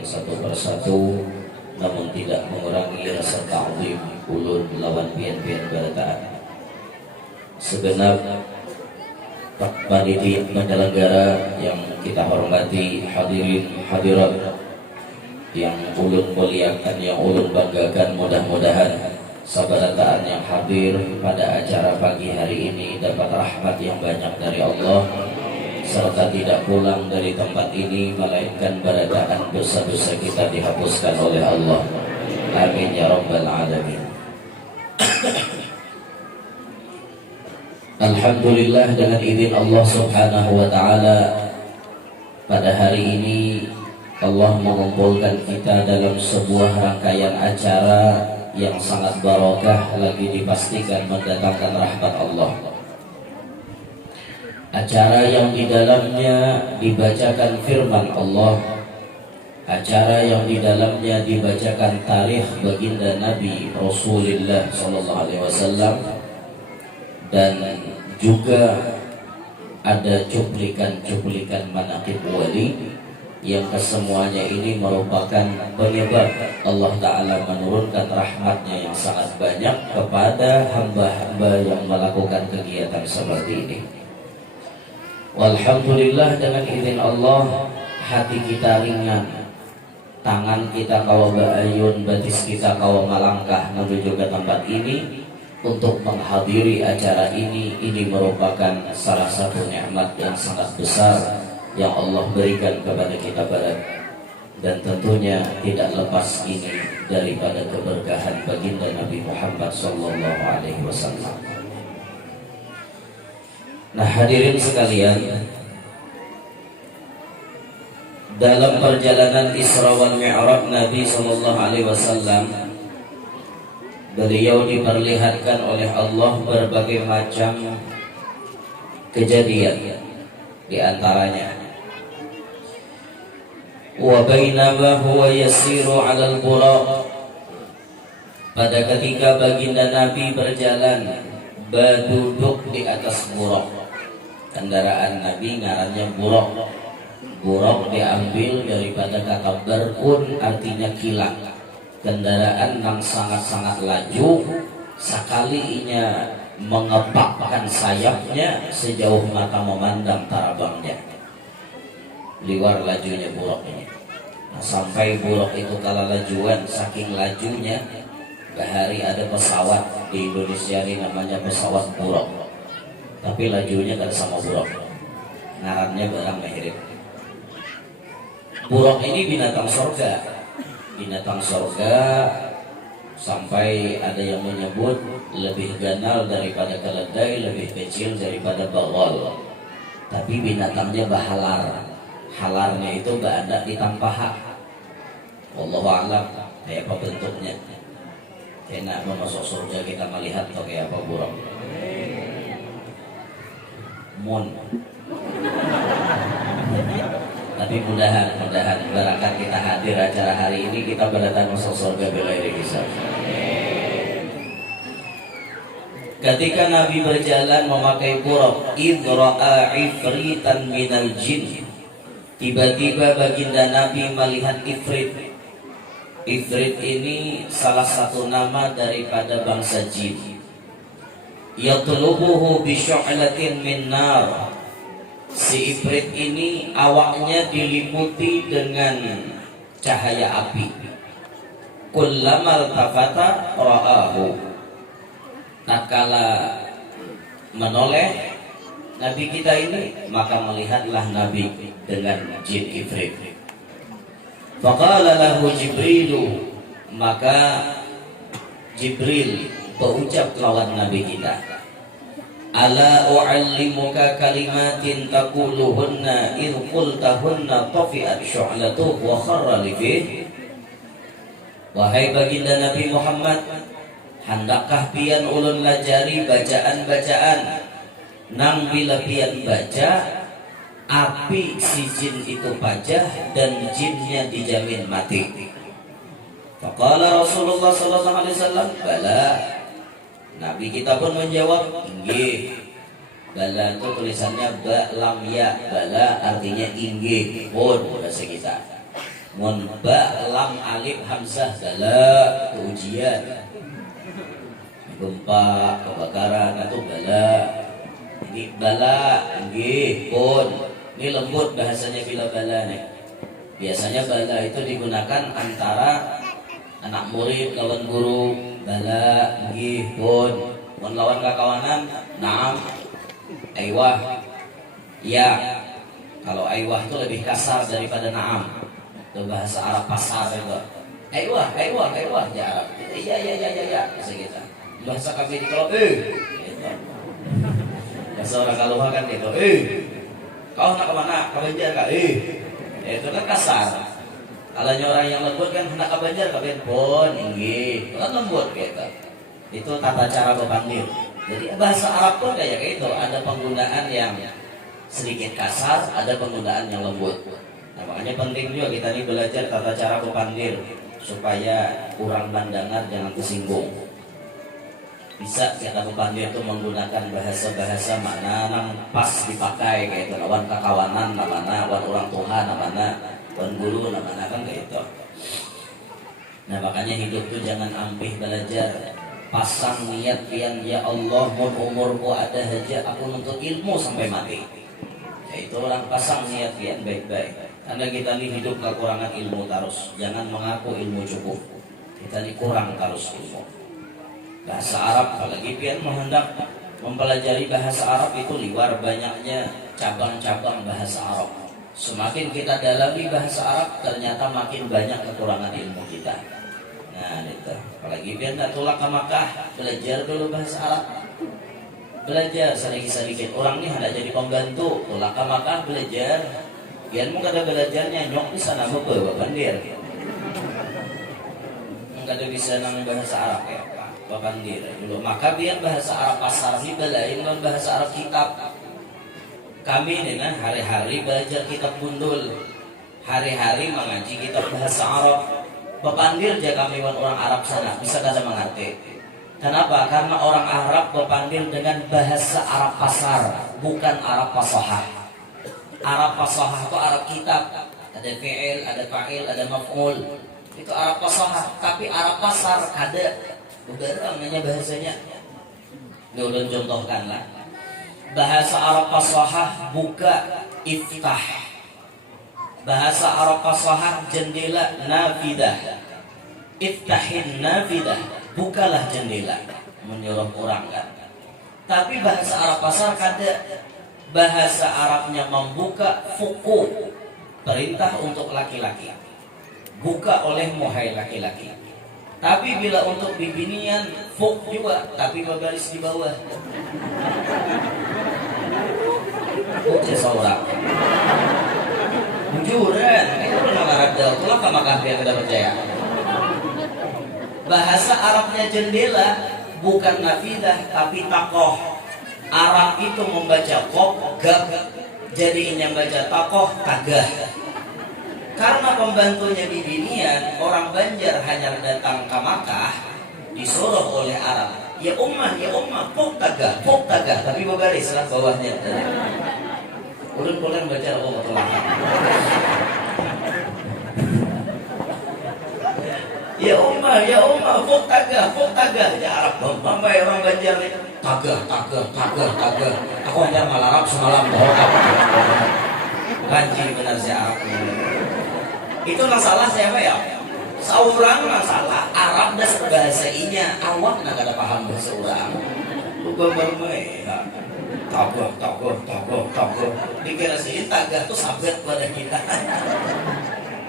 yang satu persatu, namun tidak mengurangi rasa ta'zim ulun lawan pian-pian barataan. Segenap panitia penyelenggara yang kita hormati, hadirin hadirat yang ulun muliakan, yang ulun banggakan, mudah-mudahan sabarataan yang hadir pada acara pagi hari ini dapat rahmat yang banyak dari Allah, serta tidak pulang dari tempat ini melainkan barataan dosa-dosa kita dihapuskan oleh Allah. Amin ya rabbal alamin. Alhamdulillah, dengan izin Allah subhanahu wa ta'ala, pada hari ini Allah mengumpulkan kita dalam sebuah rangkaian acara yang sangat barokah, lagi dipastikan mendatangkan rahmat Allah. Acara yang di dalamnya dibacakan firman Allah, acara yang di dalamnya dibacakan tarikh baginda Nabi Rasulullah SAW, dan juga ada cuplikan-cuplikan manaqib wali yang kesemuanya ini merupakan penyebab Allah Ta'ala menurunkan rahmatnya yang sangat banyak kepada hamba-hamba yang melakukan kegiatan seperti ini. Walhamdulillah, dengan izin Allah hati kita ringan, tangan kita kawa berayun, batis kita kawa melangkah menuju ke tempat ini untuk menghadiri acara ini. Ini merupakan salah satu nikmat yang sangat besar yang Allah berikan kepada kita barat, dan tentunya tidak lepas ini daripada keberkahan baginda Nabi Muhammad SAW. Nah, hadirin sekalian, dalam perjalanan Isra wal Mi'raj Nabi SAW, beliau diperlihatkan oleh Allah berbagai macam kejadian. Di antaranya, wa bainama huwa yasiru 'alal buraq, pada ketika baginda Nabi berjalan berduduk di atas buraq. Kendaraan Nabi ngarannya buraq. Buraq diambil daripada kata barkun, artinya kilat. Kendaraan yang sangat-sangat laju, sekali inya mengepakkan sayapnya sejauh mata memandang tarabangnya. Liwar lajunya buraq ini. Nah, sampai buraq itu kalah lajuan, saking lajunya bahari ada pesawat di Indonesia ini namanya pesawat buraq, tapi lajunya kan sama buraq, ngarannya barang mirip. Buraq ini binatang sorga. Binatang sorga, sampai ada yang menyebut lebih ganal daripada keledai, lebih kecil daripada bawal. Tapi binatangnya bahalar. Halarnya itu ada di tampaha. Wallahu a'lam kayak apa bentuknya. Enak masuk surga kita melihat atau kayak apa burung. Mun. Tapi mudahan barakat kita hadir acara hari ini, kita berdatang masuk surga bighairi hisab. Ketika Nabi berjalan memakai buraq, idra'a ifritan minal jin, tiba-tiba baginda Nabi melihat ifrit. Ifrit ini salah satu nama daripada bangsa jin. Yatlubuhu bisyu'latin min nar. Si ifrit ini awaknya diliputi dengan cahaya api. Kullamal tafata ra'ahu. Tatkala menoleh Nabi kita ini, maka melihatlah Nabi dengan jin ifrit. Faqala lahu Jibrilu, maka Jibril berucap lawan Nabi kita, ala u'allimuka kalimatin taquluhunna idh qultahunna tafi'at syu'latuh wa kharra lifih. Wahai baginda Nabi Muhammad, handakkah pian ulun lajari bacaan-bacaan nang bila pian baca api si jin itu pajah dan jinnya dijamin mati. Faqala Rasulullah sallallahu alaihi wasallam, bala. Nabi kita pun menjawab, inggih. Bala itu tulisannya ba lam ya, bala artinya inggih pun bahasa kita. mun ba lam alif hamzah bala ujian, gempa kebakaran atau bala. Ini bala nggih pun ini lembut bahasanya bila bala nih. Biasanya bala itu digunakan antara anak murid lawan guru. Bala nggih pun mun lawan kakawanan naam aywah ya. Kalau aywah itu lebih kasar daripada naam. Itu bahasa Arab pasar itu. Aywah ya Arab. Ya bahasa kita. Bahasa kami kalau gitu. Bahasa orang Kaloha kan gitu. Kau nak kemana? Ke Banjar kak? Itu kan kasar. Kalau orang yang lembut kan hendak ke Banjar kak pun inggih. Kan lembut gitu. Itu tata cara berpanggil. Jadi bahasa Arab pun kayak gitu. Ada penggunaan yang sedikit kasar, ada penggunaan yang lembut. Nah, makanya penting juga kita ini belajar tata cara berpanggil supaya orang pandangan jangan tersinggung. Bisa kita berpanggil itu menggunakan bahasa-bahasa mana yang pas dipakai kayak itu. Lawan kakawanan namanya, lawan orang tua namanya, lawan guru namanya kan kayak itu. Nah makanya hidup tuh jangan ampih belajar. Pasang niat pian ya Allah mun umurku ada aja aku nuntut ilmu sampai mati. Yaitu orang pasang niat pian baik-baik. Karena kita ini hidup kekurangan ilmu terus. Jangan mengaku ilmu cukup. Kita ini kurang terus ilmu. Bahasa Arab apalagi pian menghendak mempelajari bahasa Arab itu liwar banyaknya cabang-cabang bahasa Arab. Semakin kita dalami bahasa Arab ternyata makin banyak kekurangan ilmu kita. Nah itu. Apalagi biar tak tolak ke Makkah, belajar dulu bahasa Arab. Belajar sedikit-sedikit. Orang ini hendak jadi pembantu, tolak ke Makkah belajar. Biar mau kada belajarnya nyok di sana bawa bandir. Kada bisa nang bahasa Arab ya Pak, bandir dulu. Maka biar bahasa Arab pasar ini belain dan bahasa Arab kitab. Kami ini nah hari-hari belajar kitab gundul, hari-hari mengaji kitab bahasa Arab. Bepandir aja kami orang Arab sana bisa kada mengerti. Kenapa? Karena orang Arab bepandir dengan bahasa Arab pasar, bukan Arab fasahah. Arab fasahah itu Arab kitab, ada fi'il, ada fa'il, ada maf'ul. Itu Arab fasahah, tapi Arab pasar kada. Beberapa namanya bahasanya. Udah contohkan lah. Bahasa Arab fasahah buka iftah. Bahasa Arab fasahah jendela nafidah. Iftahin nafidah, bukalah jendela. Menyuruh orang kan. Tapi bahasa Arab pasar kada. Bahasa Arabnya membuka fuku, perintah untuk laki-laki. Buka olehmu hai laki-laki. Tapi bila untuk bibinian fuk juga, tapi berbaris di bawah. Fuk seseorang. Bujuran, itu benar Arab dah. Itulah kamakah yang kita percaya. Bahasa Arabnya jendela bukan nafidah tapi takoh. Arab itu membaca kop, gab, jadi yang baca takoh, tagah. Karena pembantunya bibinian, orang Banjar hanya datang ke Makkah, disuruh oleh Arab. Ya ummah, puk tagah, tapi berbaris lah bawahnya. Ulun baca apa betul. Ya ummah, puk tagah. Ya Arab, bambang orang Banjar ni. Tagah. Aku hanya malarap semalam bohong. Banci benar si Arab. Itu masalah siapa ya? Seorang masalah Arab dan bahasa inya awak nak ada paham bahasa orang. Lupa bermain. Tagah. Dikira sih tagah tu sabet pada kita.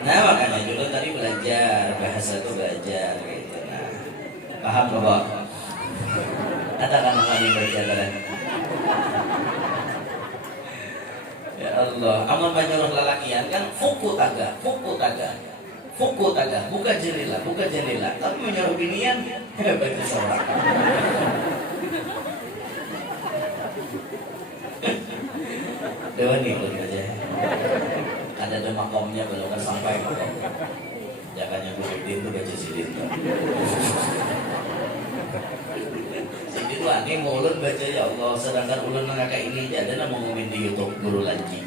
Nah makanya dulu tadi belajar bahasa itu belajar gitu. Nah, paham Bapak? Katakan kami belajar kan? Ya Allah, amal banyak lelakian kan fuku tagah, buka jendela, tapi menyuruh binian baca seorang. Dewan nih kalau aja. Ada makomnya belum sampai makom. Jangan yang Sidin itu baca Sidin. Sidin wani mulun baca ya Allah, sedangkan ulun ngaka ini ada nama ngomongin di YouTube guru lagi.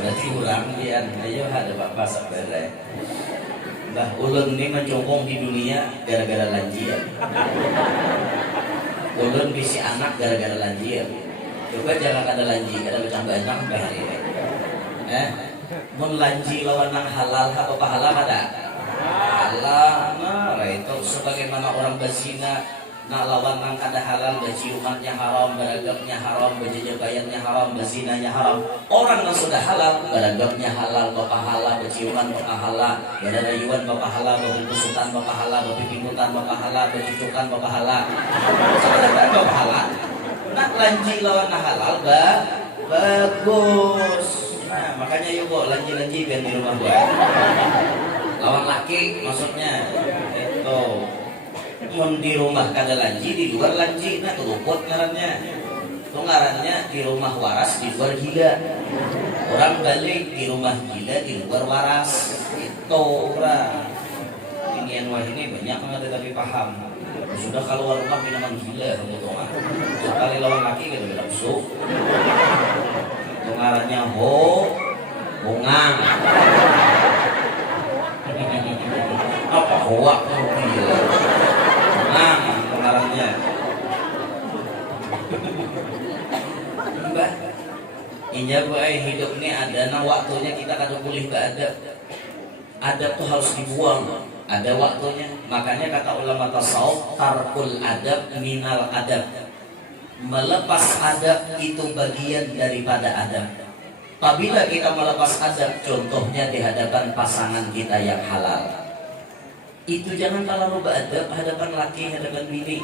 berarti urang pian ayo ada bapak sabaraha. Bah ulun ini mencongkong di dunia gara-gara lanjian. Ulun bisi anak gara-gara lanjian. Coba jangan ada lanji, kada macam banyak sampai hari ini. Mun lanji lawan nang halal apa pahala kada? Halal. Nah, itu sebagaimana orang berzina nak lawan nang kada halal, berciumannya haram, beragapnya haram, berjajabayannya haram, berzinanya haram. Orang yang sudah halal, beragapnya halal, berpahala, berciuman berpahala, berayuan berpahala, berbusutan berpahala, berpipingutan berpahala, bercucukan berpahala. Sebenarnya berpahala. Nak lanji lawan nang halal, bagus. Nah, makanya yuk kok lanji-lanji biar di rumah gua. Lawan laki maksudnya itu. Mun di rumah kada lanji, di luar lanji, nah keluput ngarannya. Itu ngarannya di rumah waras, di luar gila. Orang balik di rumah gila, di luar waras. Itu orang. Inian wah ini banyak banget tapi paham. Sudah keluar rumah minuman gila, kamu tahu nggak? Sekali lawan laki kita bilang busuk. Itu ngarannya hongang. Apa hoak gila? Nah, pengarangnya Mbak Inja bae hidup ini ada nah waktunya kita kada boleh beradab. Adab tuh harus dibuang. Ada waktunya. Makanya kata ulama tasawuf, tarkul adab minal adab. Melepas adab itu bagian daripada adab. Apabila kita melepas adab, contohnya di hadapan pasangan kita yang halal, itu jangan terlalu beradab hadapan laki, hadapan bini.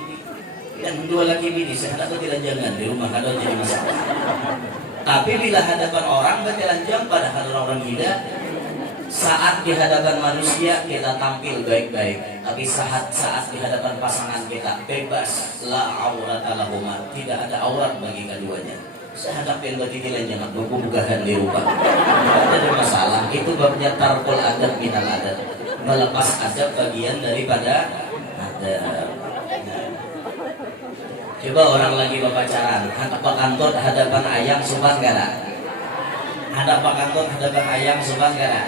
Dan dua laki bini sehadap jangan di rumah ada jadi masalah. Tapi bila hadapan orang bertelanjang pada hadapan orang gila, saat di hadapan manusia kita tampil baik-baik, tapi saat di hadapan pasangan kita bebas, la aurata lahuma, tidak ada aurat bagi keduanya. Sehadap yang bertelanjang berbubugahan di rumah, tidak ada masalah. Itu babnya tarkul adab minal adab. Melepas adab bagian daripada adab. Coba orang lagi berpacaran, hadap kantor hadapan ayam sopan kada? Hadap kantor hadapan ayam sopan kada?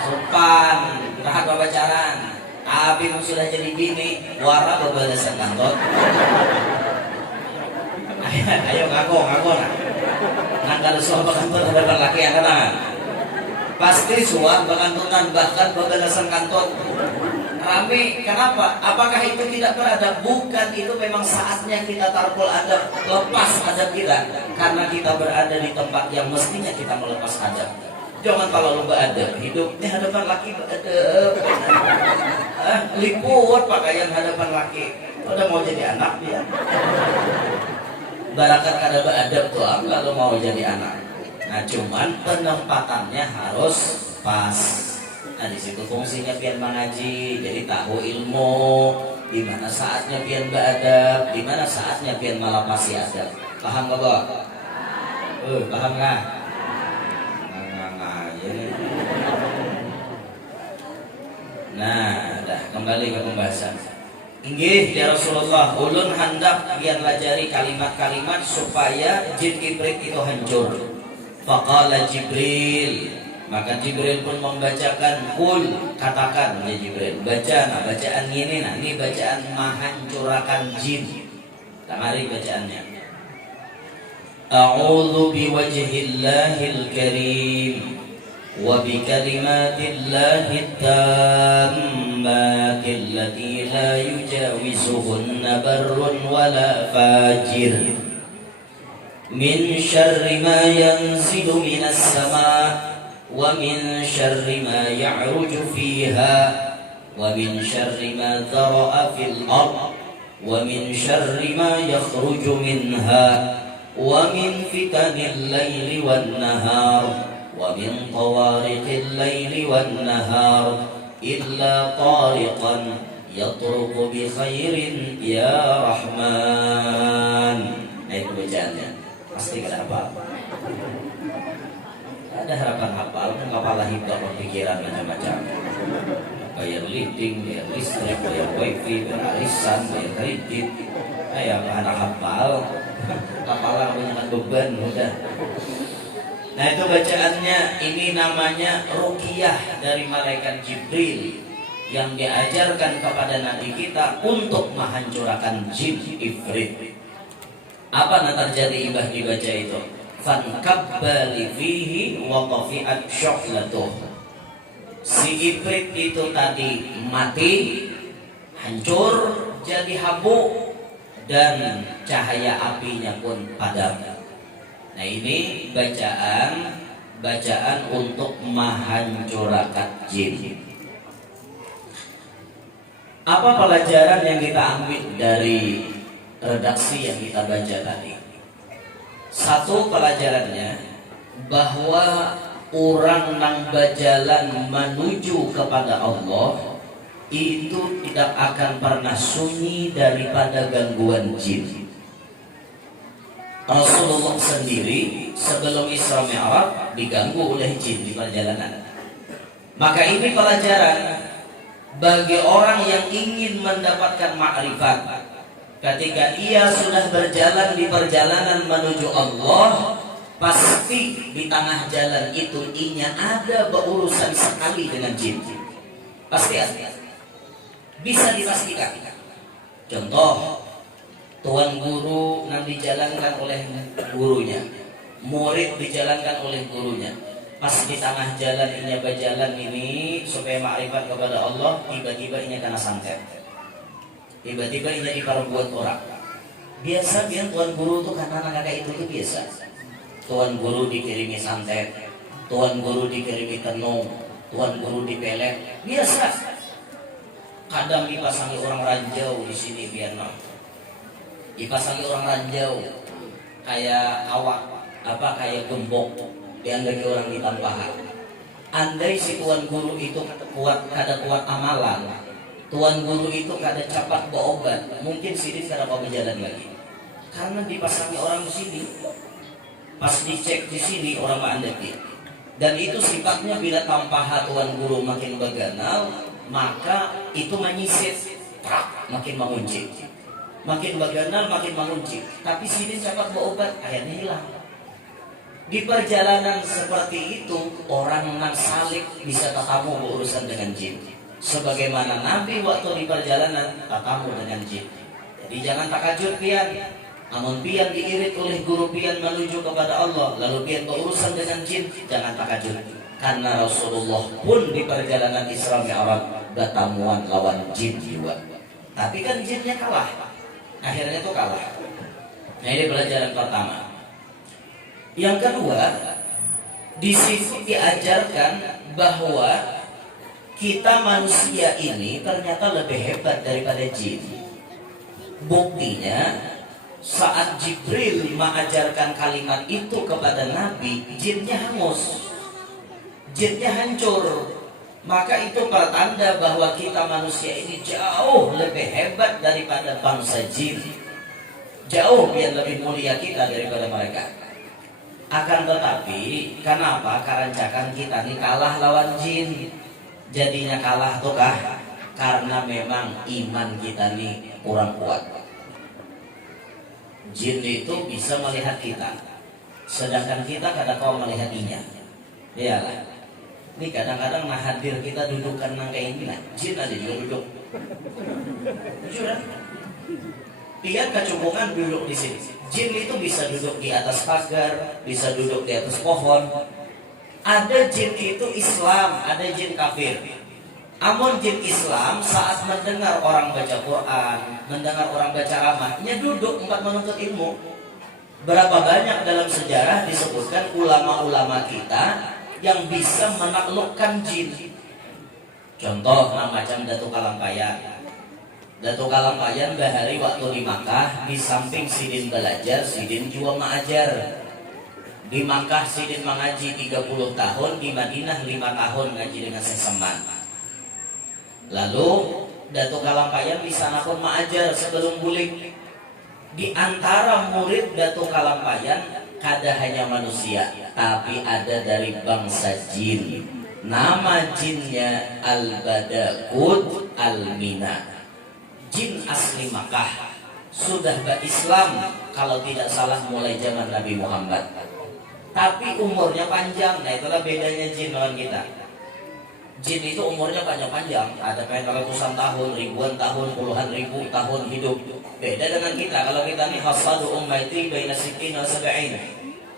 Sopan. Rahat berpacaran. Tapi sudah jadi bini, wara berbalasan kantor. Ayo ngaku nah. Nah kalau soal kantor hadapan laki yang kena. Pasti suap pengantunan bahkan pembalasan kantor rame. Kenapa? Apakah itu tidak beradab? Bukan, itu memang saatnya kita tarkul adab, lepas adab kita, karena kita berada di tempat yang mestinya kita melepas adab. Jangan terlalu beradab. Hidupnya hadapan laki beradab. Liput pakaian hadapan laki. Udah mau jadi anak dia. Barakat kada beradab tuh kalau mau jadi anak. Nah cuman penempatannya harus pas. Nah di situ fungsinya pian mengaji, jadi tahu ilmu, di mana saatnya pian beradab, di mana saatnya pian melapasi adab. Paham gak, Bo? Paham gak? Nah, dah kembali ke pembahasan. Inggih ya Rasulullah, ulun hendak pian lajari kalimat-kalimat supaya jin ibrik itu hancur. Faqala Jibril, maka Jibril pun membacakan, kul, katakan ya Jibril, baca, nah bacaan ini, nah ini bacaan menghancurkan jin. Mari bacaannya. A'udzu biwajhillahil karim wa bikalimatillahi tammati allati la yujawizuhunna barrun wala fajir. Min syarri ma yanzilu minas sama' wa min syarri ma ya'ruju fiha wa min syarri ma dhara'a fil ard wa min syarri ma yakhruju minha wa min fitanil laili wan nahar wa min tawariqil laili wan nahar illa tariqan yatruku bi khairin ya Rahman. Nah itu bacaannya. Pasti gak ada apa-apa. Ada harapan hafal, kepala hibah berpikiran macam-macam. Bayar lifting, bayar listrik, bayar wifi, bayar arisan, bayar kredit. Anak hafal, kepala kebanyakan beban udah. Nah itu bacaannya, ini namanya ruqyah dari malaikat Jibril yang diajarkan kepada Nabi kita untuk menghancurkan jin ifrit. Apa yang terjadi ibah dibaca itu? Fankabbali fihi wa qafi'at syu'latuh. Si ifrit itu tadi mati, hancur, jadi habuk, dan cahaya apinya pun padam. Nah ini bacaan untuk menghancurkan jin. Apa pelajaran yang kita ambil dari redaksi yang kita baca tadi? Satu pelajarannya, bahwa orang yang berjalan menuju kepada Allah itu tidak akan pernah sunyi daripada gangguan jin. Rasulullah sendiri sebelum Isra Mi'raj diganggu oleh jin di perjalanan. Maka ini pelajaran bagi orang yang ingin mendapatkan ma'rifat. Ketika ia sudah berjalan di perjalanan menuju Allah, pasti di tengah jalan itu inya ada berurusan sekali dengan jin. Pasti ada. Bisa dipastikan. Contoh, tuan guru yang dijalankan oleh gurunya, murid dijalankan oleh gurunya. Pas di tengah jalan inya berjalan ini supaya ma'rifat kepada Allah, tiba-tiba inya kena santet. Tiba-tiba inya diperbuat orang. Biasa biar tuan guru tuh karena anak itu tuh biasa. Tuan guru dikirimi santet, tuan guru dikirimi tenung, tuan guru dipelek, biasa. Kadang dipasangi orang ranjau di sini biar dipasangi orang ranjau kayak awak kayak gembok dianggap orang di tampahan. Andai si tuan guru itu kada kuat amalan, tuan guru itu kada cepat berobat, mungkin sini kada mau berjalan lagi. Karena dipasangi orang di sini, pas dicek di sini orang mandeki. Dan itu sifatnya bila tampahan tuan guru makin berganal, maka itu menyisit, makin mengunci. Makin berganal, makin mengunci. Tapi sini cepat berobat, akhirnya hilang. Di perjalanan seperti itu, orang yang salik bisa tatamu berurusan dengan jin. Sebagaimana Nabi waktu di perjalanan tatamu dengan jin. Jadi jangan takajud pian. Namun pian diirit oleh guru pian menuju kepada Allah, lalu pian berurusan dengan jin, jangan takajud. Karena Rasulullah pun di perjalanan Isra Mi'raj bertamuan lawan jin juga. Tapi kan jinnya kalah. Akhirnya itu kalah. Nah ini pelajaran pertama. Yang kedua, di situ diajarkan bahwa kita manusia ini ternyata lebih hebat daripada jin. Buktinya saat Jibril mengajarkan kalimat itu kepada Nabi, jinnya hangus, jinnya hancur. Maka itu pertanda bahwa kita manusia ini jauh lebih hebat daripada bangsa jin. Jauh biar lebih mulia kita daripada mereka. Akan tetapi, kenapa kerancakan kita ini kalah lawan jin? Jadinya kalah tuh kah? Karena memang iman kita ini kurang kuat. Jin itu bisa melihat kita, sedangkan kita kadang kau melihat inya. Iyalah. Ini kadang-kadang hadir kita duduk karena kayak ini, jin ada juga duduk. Jujur, lihat kecubungan duduk di sini. Jin itu bisa duduk di atas pagar, bisa duduk di atas pohon. Ada jin itu Islam, ada jin kafir. Amun jin Islam saat mendengar orang baca Quran, mendengar orang baca ceramahnya duduk tempat menuntut ilmu. Berapa banyak dalam sejarah disebutkan ulama-ulama kita yang bisa menaklukkan jin. Contoh macam Datuk Kalampayan. Datuk Kalampayan bahari waktu di Makkah, di samping sidin belajar, sidin juga mengajar. Di Makkah sidin mengaji 30 tahun, di Madinah 5 tahun ngaji dengan seseman. Lalu Datuk Kalampayan di sana pun mengajar sebelum bulik. Di antara murid Datuk Kalampayan kada hanya manusia, tapi ada dari bangsa jin. Nama jinnya Al-Badakut Al-Mina. Jin asli Makkah. Sudah berislam kalau tidak salah mulai zaman Nabi Muhammad. tapi umurnya panjang. Nah itulah bedanya jin lawan kita. Jin itu umurnya panjang-panjang, ada kayak ratusan tahun, ribuan tahun, puluhan ribu tahun hidup. Beda dengan kita. Kalau kita nih hasadu ummati baina sittin wa sab'in.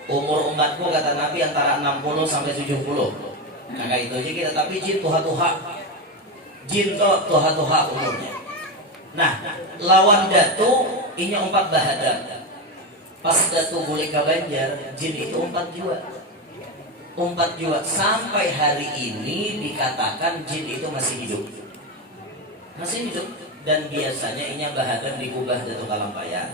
Umur umatku kata Nabi antara 60 sampai 70. Nah itu aja kita, tapi jin tuha-tuha. Jin tuha-tuha umurnya. Nah, lawan datu inya 4 bahadan. Pas datu boleh ke Banjar, jin itu 4 jiwa. 4 jiwa sampai hari ini dikatakan jin itu masih hidup. Masih hidup, dan biasanya inya bahadan dikubah datu kalampayan.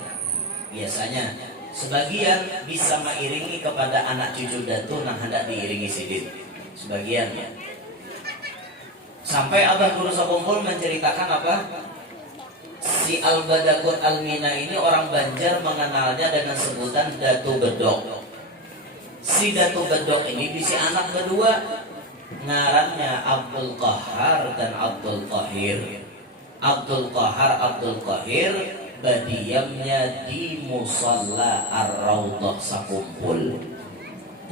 Biasanya sebagian bisa mengiringi kepada anak cucu datu nang hendak diiringi sidin. Sebagian ya. Sampai Abah Guru Sakumpul menceritakan apa? Si Al-Badakut Al-Mina ini orang Banjar mengenalnya dengan sebutan Datu Bedok. Si Datu Bedok ini bisi anak kedua, ngarannya Abdul Qahar dan Abdul Qahir. Abdul Qahar, Abdul Qahir badiamnya di Musalla Ar-Raudhah Sakumpul.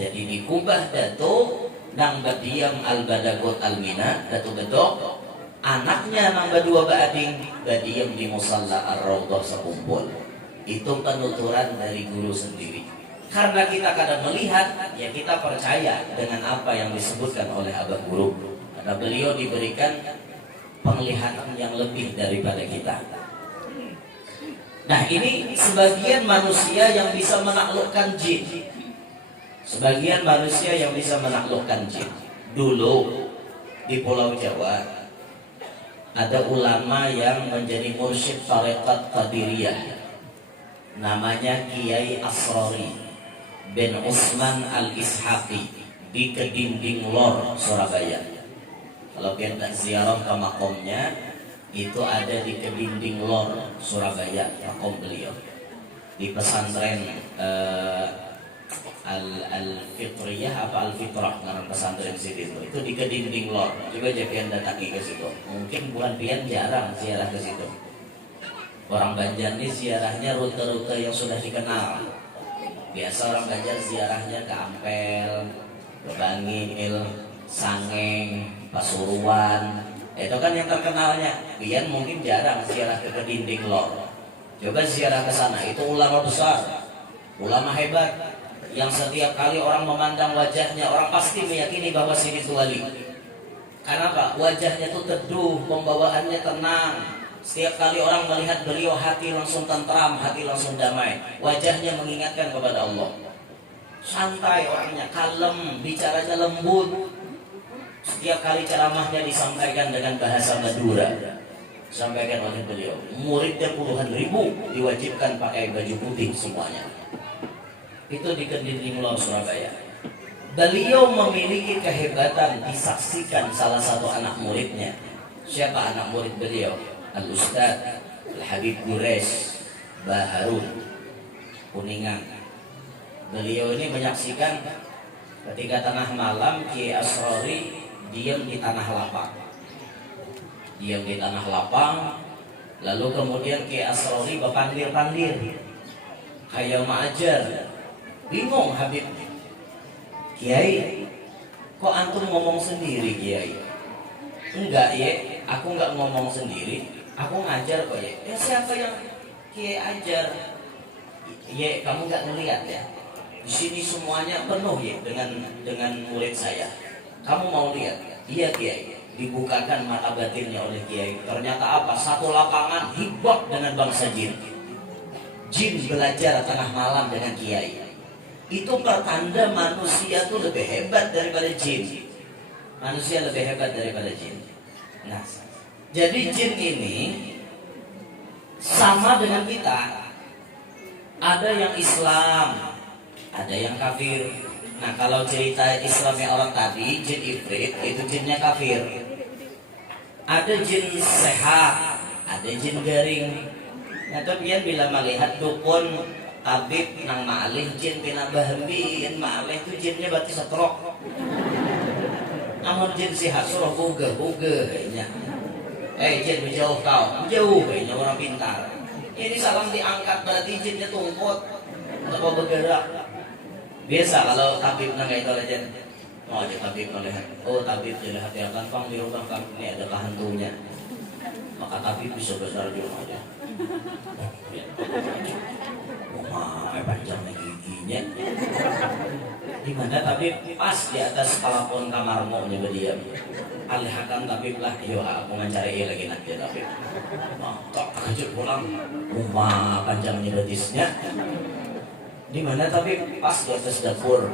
Jadi di Kubah Datu nang badiam Al-Badakut Al-Mina, Datu Bedok. Anaknya nang dua bading badiam di Musalla Ar-Raudhah Sakumpul. Itu penuturan dari guru sendiri. Karena kita kadang melihat, ya kita percaya dengan apa yang disebutkan oleh Abah Guru. Karena beliau diberikan penglihatan yang lebih daripada kita. Nah ini sebagian manusia yang bisa menaklukkan jin. Sebagian manusia yang bisa menaklukkan jin. Dulu di Pulau Jawa ada ulama yang menjadi mursyid tarekat Qadiriyah, namanya Kiai Asrori bin Usman Al-Ishaqi di Kedinding Lor, Surabaya. Kalau kita ziarah ke makomnya, itu ada di Kedinding Lor, Surabaya, makom beliau. Di pesantren Al-Fitriyah apa Al-Fitrah, nama pesantren situ itu di Kedinding Lor. Coba aja pian datangi ke situ. Mungkin bukan pian jarang ziarah ke situ. Orang Banjar ini ziarahnya rute-rute yang sudah dikenal. Biasa orang Banjar ziarahnya ke Ampel, ke Bangil, Sangeng, Pasuruan. Itu kan yang terkenalnya. Pian mungkin jarang ziarah ke Kedinding Lor. Coba ziarah ke sana, itu ulama besar, ulama hebat. Yang setiap kali orang memandang wajahnya, orang pasti meyakini bahwa sini itu wali. Karena apa? Wajahnya itu teduh, pembawaannya tenang. Setiap kali orang melihat beliau, hati langsung tentram, hati langsung damai. Wajahnya mengingatkan kepada Allah. Santai orangnya, kalem, bicaranya lembut. Setiap kali ceramahnya disampaikan dengan bahasa Madura. Sampaikan oleh beliau. Muridnya puluhan ribu diwajibkan pakai baju putih semuanya. Itu di Kedinding Lor, Surabaya. Beliau memiliki kehebatan, disaksikan salah satu anak muridnya. Siapa anak murid beliau? Al-Ustadz Al-Habib Gures Baharun Kuningan. Beliau ini menyaksikan ketika tengah malam Kiai Asrori diam di tanah lapang. Diam di tanah lapang. Lalu kemudian Kiai Asrori berpandir-pandir kayak maajar. Bingung Habib, Kiai, kok antum ngomong sendiri Kiai? Enggak ya, aku enggak ngomong sendiri, aku ngajar kok ya. Ya siapa yang Kiai ajar? Ya kamu enggak ngelihat ya? Di sini semuanya penuh ya dengan murid saya. Kamu mau lihat? Iya Kiai. Dibukakan mata batinnya oleh Kiai. Ternyata apa? Satu lapangan hibah dengan bangsa jin. Jin belajar tengah malam dengan Kiai. Itu pertanda manusia itu lebih hebat daripada jin. Manusia lebih hebat daripada jin. Nah, jadi jin ini sama dengan kita. Ada yang Islam, ada yang kafir. Nah, kalau cerita Islamnya orang tadi, jin ifrit, itu jinnya kafir. Ada jin sehat, ada jin garing. Nah, tapi bila melihat dukun tabib nang ma'alih jin pinambah hembin ma'alih itu jinnya berarti setrok. Namun jin sihat suruh buge kayaknya. Jin menjauh kau, menjauh kayaknya orang pintar. Ini salam diangkat berarti jinnya tumput atau bergerak. Biasa kalau tabib nang itu aja. Oh, aja tabib oleh. Oh, tabib jadi hati-hati pang di rumah kamu ini ada hantunya. Maka tabib bisa besar di rumah aja. Wah, panjang giginya. Di mana tabib pas di atas plafon kamarmu nya berdiam. Alihkan tabib lah, yo aku mencari lagi nanti tabib. Kok kejut pulang, rumah panjangnya betisnya. Di mana tabib pas di atas dapur.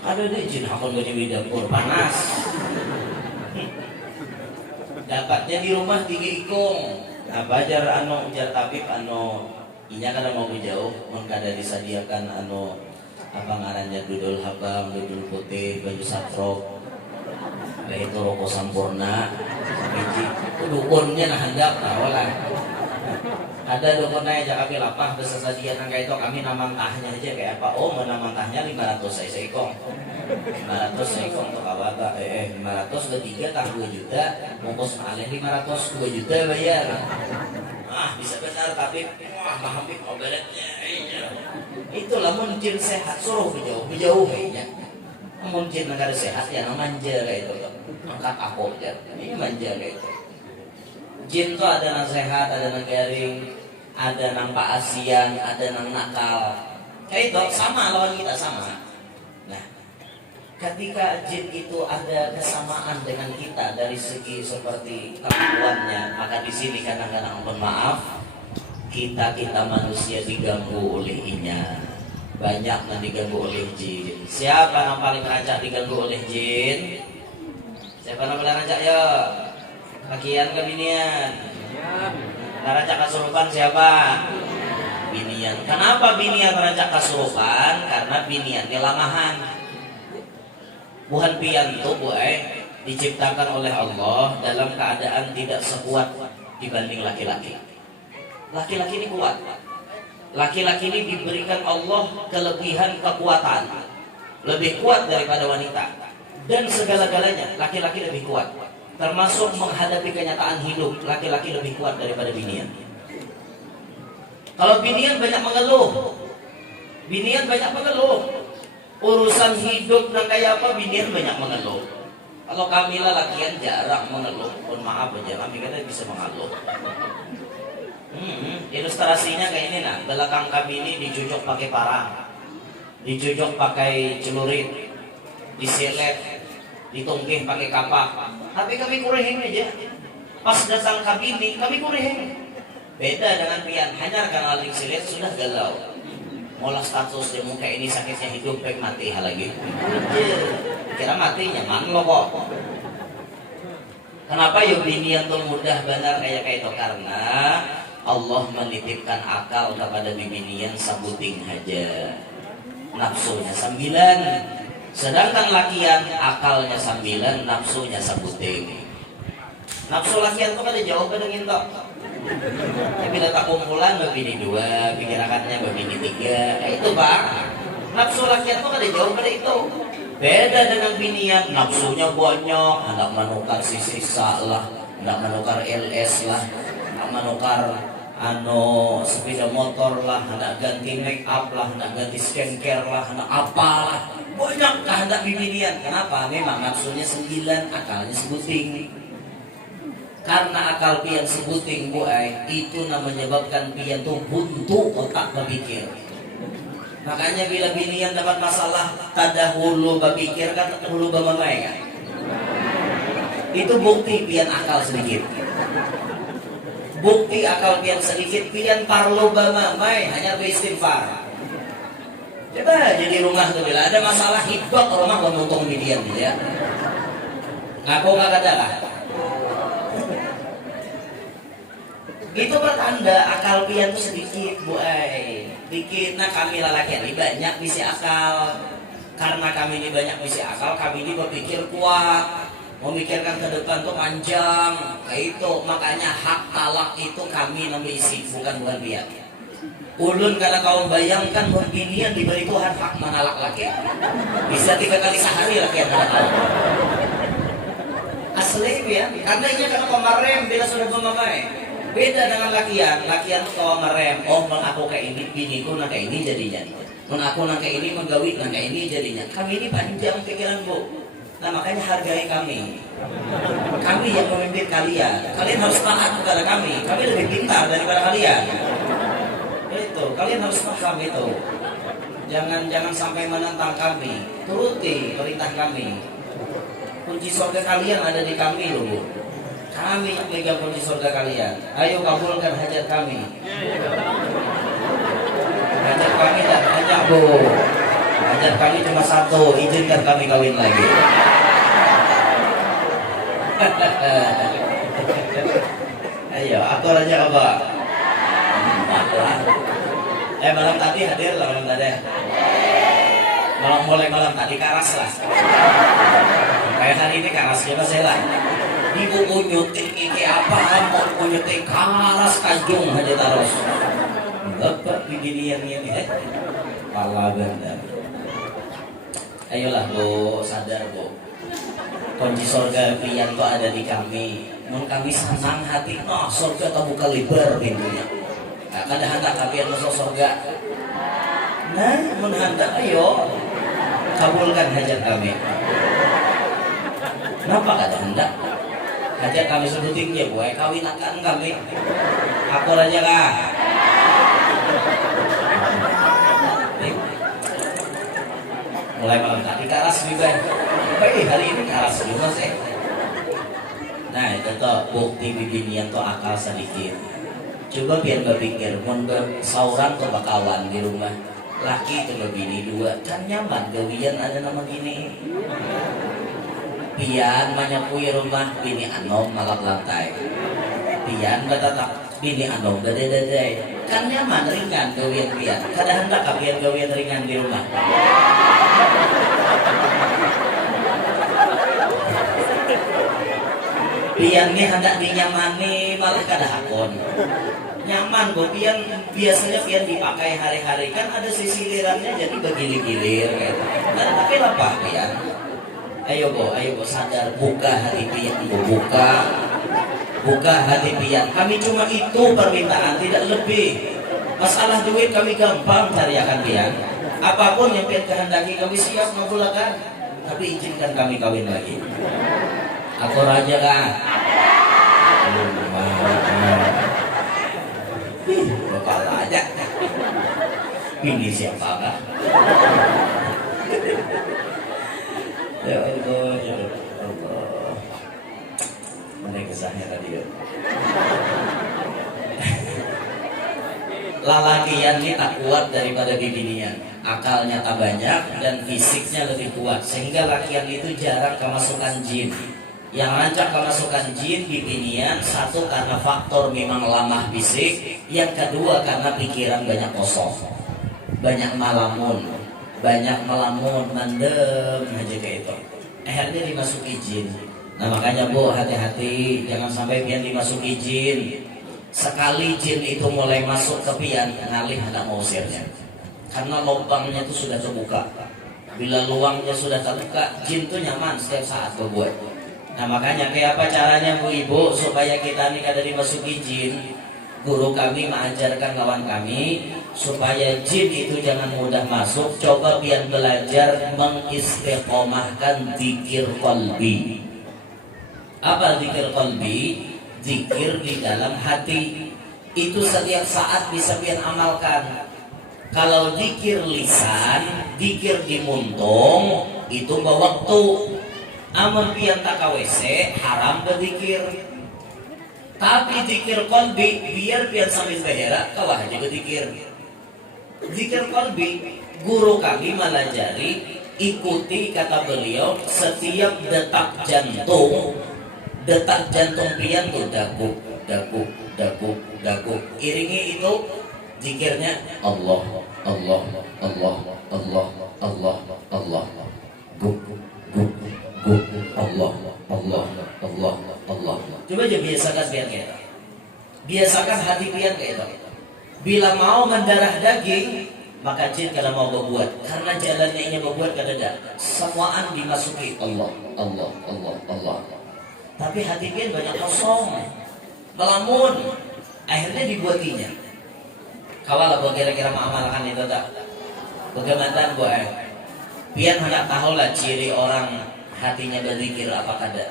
Ada deh jin hakon di dapur panas. Dapatnya di rumah 3 ikung. Apa jar tabib inya kada mau jauh, mun kada disadiakan apa ngarannya dudul habang, dudul putih, baju satrok. Itu rokok sampurna, biji. Dukunnya nah hendak tawalan. Ada dukunnya aja kami lapah bersesadian angka itu kami namang tahnya aja kayak apa? Oh, menamang tahnya 500 saya seikong. 500 seikong untuk awata 500 ketiga tah 2 juta, ongkos alih 500 2 juta bayar. Bisa benar tapi wah mahamik obeletnya. Itulah muncul sehat suruh bijauh kayaknya. Muncul negara sehat ya manja kayak itu. Angkat aku aja. Ini manja kayak itu. Jin tuh ada nang sehat, ada nang garing, ada nang paasian, ada nang nakal. Kayak itu sama lawan kita sama. Nah, ketika jin itu ada kesamaan dengan kita dari segi seperti kemampuannya, maka di sini kadang-kadang mohon maaf kita manusia diganggu oleh inya. Banyak yang diganggu oleh jin. Siapa yang paling rancak diganggu oleh jin? Siapa yang paling rancak ya? Bagian ke binian. Rancak kesurupan siapa? Binian. Kenapa binian rancak kesurupan? Karena binian lamahan. Buhan pian itu diciptakan oleh Allah dalam keadaan tidak sekuat dibanding laki-laki. Laki-laki ini kuat. Laki-laki ini diberikan Allah kelebihan kekuatan. Lebih kuat daripada wanita. Dan segala-galanya laki-laki lebih kuat. Termasuk menghadapi kenyataan hidup, laki-laki lebih kuat daripada binian. Kalau binian banyak mengeluh. Urusan hidup dan kayak apa binian banyak mengeluh. Kalau kami lah lakian jarang mengeluh. Mohon maaf aja, kami kan bisa mengeluh. Ilustrasinya kayak ini nah, belakang kami ini dicucuk pakai parang, dicucuk pakai celurit, disilet, ditungkih pakai kapak. Tapi kami kureheng aja. Pas datang kabini, kami kureheng. Beda dengan pian, hanya karena link silet sudah galau. Mola status di muka ini sakitnya hidup, pek mati hal lagi. Kira mati nyaman lo kok. Kenapa yuk bini yang tuh mudah benar kayak itu? Karena Allah menitipkan akal kepada binian sabuting aja. Nafsunya 9. Sedangkan lakian akalnya 9, nafsunya sebuting. Nafsu lakian tuh kada jauh pada ngintok. Bila tak kumpulan begini 2, pikirannya begini 3. Itu Pak. Nafsu lakian tuh kada jauh pada itu. Beda dengan binian, nafsunya banyak, hendak menukar sisa lah, hendak menukar LS lah, hendak menukar sepeda motor lah, hendak ganti make up lah, hendak ganti skincare lah, hendak apalah. Banyak kehendak binian. Kenapa? Memang nafsunya 9, akalnya sebuting. Karena akal pian sebuting itu menyebabkan pian tuh buntu otak berpikir. Makanya bila binian dapat masalah tada hulu berpikir kan hulu bermamai kan. Itu bukti pian akal sedikit. Bukti akal pian sedikit, pian parlo bermamai hanya beristighfar. Coba jadi rumah tuh bila ada masalah hibak rumah menuntung binian ya. Ngaku nggak ada lah. Itu pertanda akal pian tuh sedikit dikit. Nah kami lelaki ini banyak misi akal. Karena kami ini banyak misi akal, kami ini berpikir kuat, memikirkan ke depan tuh panjang. Kayak itu makanya hak talak itu kami namanya isi bukan pian. Ulun karena kau bayangkan binian diberi Tuhan hak menalak laki. Bisa 3 kali sehari laki yang menalak. Asli ya, karena ini karena kau merem bila sudah memamai. Beda dengan lakian tuh kau merem. Oh, aku kayak ini, biniku nak kayak ini jadinya. Mun aku nangka ini menggawi nangka ini jadinya. Kami ini panjang pikiran Bu. Nah makanya hargai kami. Kami yang memimpin kalian. Kalian harus taat kepada kami. Kami lebih pintar daripada kalian. Itu, kalian harus paham itu. Jangan sampai menentang kami. Turuti perintah kami. Kunci surga kalian ada di kami loh Bu. Kami yang megang kunci surga kalian. Ayo kabulkan hajat kami. Hajat kami tak banyak Bu. Hajat kami cuma satu, izinkan kami kawin lagi. Ayo, atur aja apa? Malam tadi hadir lah malam tadi. Malam tadi karas lah. Kayak hari ini karas juga saya lah. Ibu kunyutin iki apa? Mau kunyutin karas kajung aja terus. Bapak beginian ini pala benar. Ayolah Bu, sadar Bu. Kunci surga pian itu ada di kami. Mun kami senang hati, no surga terbuka lebar pintunya. Nah, kada hendak kalian masuk surga. Nah, mun hendak ayo kabulkan hajat kami. Kenapa kada hendak? Hajat kami sebutin ya, Bu. Kawin akan kami. Aku aja kah? Mulai malam tadi karas juga. Hari ini karas juga sih. Nah itu tuh bukti bibinian tuh akal sedikit. Coba biar berpikir, mun sauran tuh bakawan di rumah. Laki itu bini dua, kan nyaman. Gawian ada nama gini. Pian manyakui rumah bini anom malap lantai. Pian batatak bini anom dede. Kan nyaman ringan gawian pian. Kada hendak pian gawian ringan di rumah. Pian ini hendak dinyamani malah kada hakon. Nyaman Bu, pian biasanya pian dipakai hari-hari kan ada sisilirannya jadi bergilir-gilir gitu. Nah, tapi apa pian? Ayo Bu sadar, buka hati pian Bu, buka hati pian. Kami cuma itu permintaan, tidak lebih. Masalah duit kami gampang cariakan pian. Apapun yang pian kehendaki kami siap ngabulakan. Tapi izinkan kami kawin lagi. Aku raja kah? Bapak raja. Ini siapa kah? Ya Allah, ya Allah. Mana kesahnya tadi ya? Lalakian ini tak kuat daripada bibinian. Akalnya tak banyak dan fisiknya lebih kuat. Sehingga lakian itu jarang kemasukan jin. Yang rancak kemasukan jin bibinian, satu karena faktor memang lamah fisik, yang kedua karena pikiran banyak kosong, banyak melamun, mendem aja kayak itu. Akhirnya dimasuki jin. Nah makanya Bu hati-hati, jangan sampai pian dimasuki jin. Sekali jin itu mulai masuk ke pian, ngalih hendak mengusirnya. Karena lubangnya itu sudah terbuka. Bila luangnya sudah terbuka, jin itu nyaman setiap saat berbuat. Nah makanya kayak apa caranya Bu Ibu supaya kita ini kada dimasuki jin? Guru kami mengajarkan kawan kami supaya jin itu jangan mudah masuk. Coba pian belajar mengistiqomahkan zikir qalbi. Apa zikir qalbi? Zikir di dalam hati. Itu setiap saat bisa pian amalkan. Kalau zikir lisan, zikir di muntung, itu waktu. Amun pian tak WC, haram berzikir. Tapi zikir qalbi, biar pian sambil beherak, kawah aja berzikir. Zikir qalbi, guru kami melajari, ikuti kata beliau, setiap detak jantung pian tuh daguk. Iringi itu zikirnya Allah. Allah. Coba aja biasakan pian kita. Biasakan hati pian kayak itu. Bila mau mendarah daging, maka jin kada mau berbuat. Karena jalannya ini berbuat kada ada. Semuaan dimasuki Allah. Tapi hati pian banyak kosong, melamun. Akhirnya dibuatinya. Kawal apa kira-kira mengamalkan itu tak? Bagaimana buat biar hendak tahu lah ciri orang hatinya berzikir apa kada.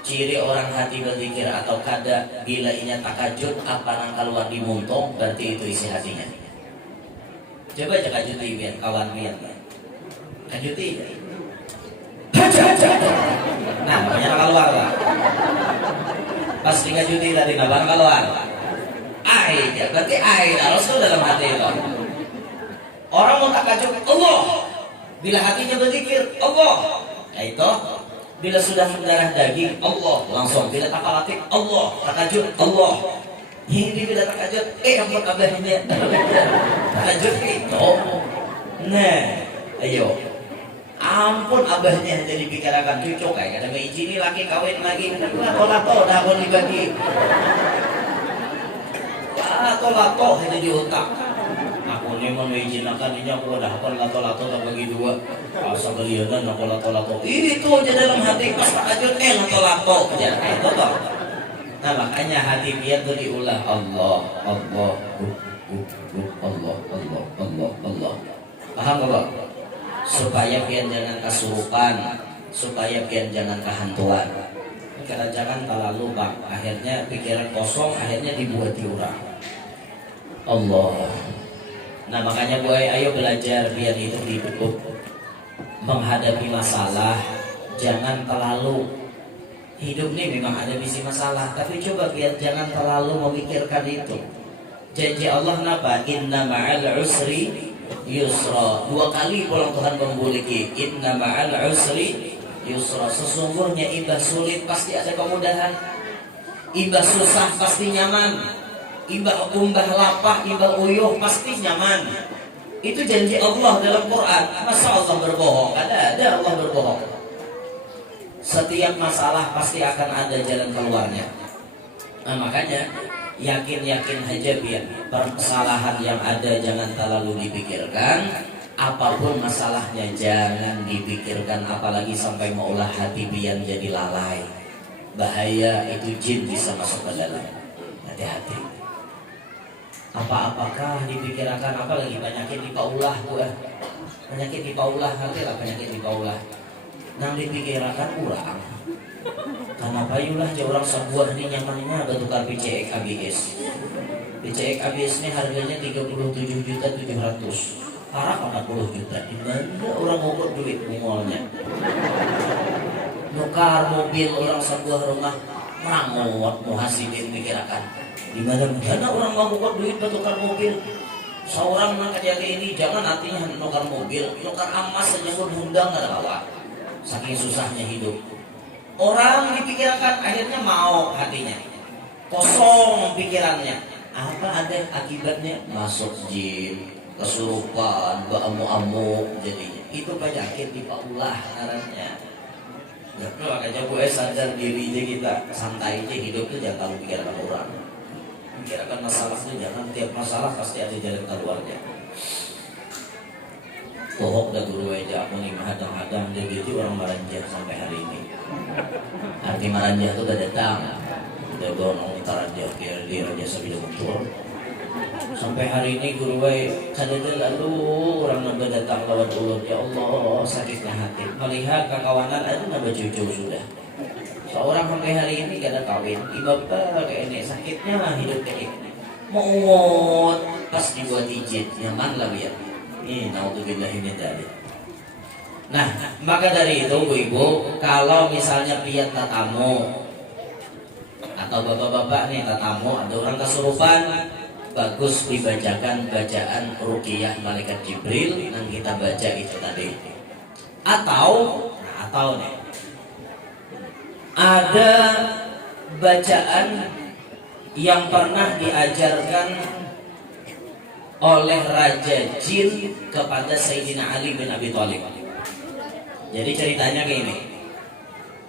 Ciri orang hati berzikir atau kada bila inya takajud apa nang keluar di muntong berarti itu isi hatinya. Coba cek kajuti biar kawan biar kajuti. Nah, namanya keluar lah. Pas dikajuti tadi nabar keluar. Air, berarti air harus dalam hati itu. Orang mau takajud Allah. Bila hatinya berzikir Allah. Ya itu. Bila sudah mendarah daging Allah langsung. Bila takalatik Allah, takajud Allah. Ini bila takajud ampun abahnya. Takajud itu. Nah, ayo. Ampun abahnya jadi pikirakan cucu kayak ada izin laki kawin lagi. Lato-lato dah pun dibagi. Lato-lato itu diutak. Aku ini mau izinakan ini aku dah pun lato-lato tak bagi dua. Asa belianan aku lato-lato. Itu aja dalam hati pas takajud lato-lato aja. Itu toh. Nah makanya hati dia tuh diulah Allah, Allah, Allah, Allah, Allah, Allah. Paham gak Pak? Supaya pian jangan kesurupan, supaya pian jangan kehantuan. Karena jangan terlalu Pak. Akhirnya pikiran kosong, akhirnya dibuat diurang. Allah. Nah makanya boy, ayo belajar biar itu hidup menghadapi masalah. Jangan terlalu hidup nih memang ada misi masalah, tapi coba biar jangan terlalu memikirkan itu. Janji Allah napa? Inna ma'al usri yusra. 2 kali pulang Tuhan membuliki. Inna ma'al usri yusra. Sesungguhnya imbah sulit pasti ada kemudahan. Imbah susah pasti nyaman. Imbah lapah, imbah uyuh pasti nyaman. Itu janji Allah dalam Quran. Masa Allah berbohong? Ada Allah berbohong. Setiap masalah pasti akan ada jalan keluarnya. Nah makanya yakin-yakin aja biar permasalahan yang ada jangan terlalu dipikirkan. Apapun masalahnya jangan dipikirkan, apalagi sampai maulah hati biar jadi lalai. Bahaya, itu jin bisa masuk ke dalam. Hati-hati. Apakah dipikirkan, apalagi penyakit di paulah penyakit di paulah, ngerti lah penyakit di paulah. Nang dipikirkan kurang. Kenapa yulah jauh orang sebuah ini nyamannya ada tukar PCX ABS. PCX ABS ini harganya 37.700.000. Parah 40 juta. Di mana orang ngukur duit mungolnya? Nukar mobil orang sebuah rumah merangot muhasibin pikirakan. Di mana orang mau ngukur duit bertukar mobil. Seorang nang kerja kayak ini jangan artinya nukar mobil, nukar emas saja pun undang nggak ada bawa. Saking susahnya hidup. Orang dipikirkan akhirnya mau hatinya kosong pikirannya. Apa ada akibatnya? Masuk jin, kesurupan, amuk-amuk jadinya. Itu penyakit di paulah karanya. Kalau aja gue sadar diri aja kita santai aja hidup tuh jangan terlalu pikirkan orang. Pikirkan masalah itu jangan tiap masalah pasti ada jalan keluarnya. Tohok dah guru aja aku nih hadang-hadang dia gitu orang Maranjah sampai hari ini. Arti Maranjah itu udah datang. Udah gonong Maranjah dia raja sabida muntur. Sampai hari ini guru kadang lalu orang nambah datang lawan ulut, ya Allah sakitnya hati. Melihat kekawanan itu nambah cucu sudah. Seorang sampai hari ini gak ada kawin, ibadah kayak ini sakitnya hidup kayak ini. Mau pas dibuat izin nyaman lah biar. Ini naudzubillah ini dari. Nah, maka dari itu ibu-ibu, kalau misalnya pian tatamu atau bapak-bapak nih tatamu ada orang kesurupan, bagus dibacakan bacaan ruqyah malaikat Jibril yang kita baca itu tadi. Atau nih ada bacaan yang pernah diajarkan oleh Raja Jin kepada Sayyidina Ali bin Abi Thalib. Jadi ceritanya kayak ini.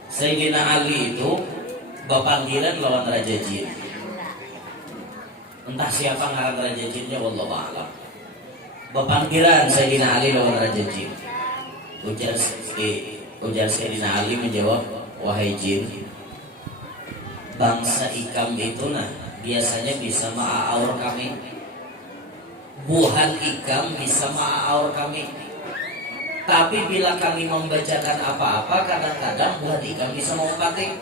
Sayyidina Ali itu bapanggilan lawan Raja Jin. Entah siapa ngaran Raja Jinnya, wallahu a'lam. Bapanggilan Sayyidina Ali lawan Raja Jin. Ujar Sayyidina Ali menjawab, wahai jin, bangsa ikam itu biasanya bisa ma'aur kami. buhan ikam bisa ma'aur kami. Tapi bila kami membacakan apa-apa, kadang-kadang buhan ikam bisa mengobati.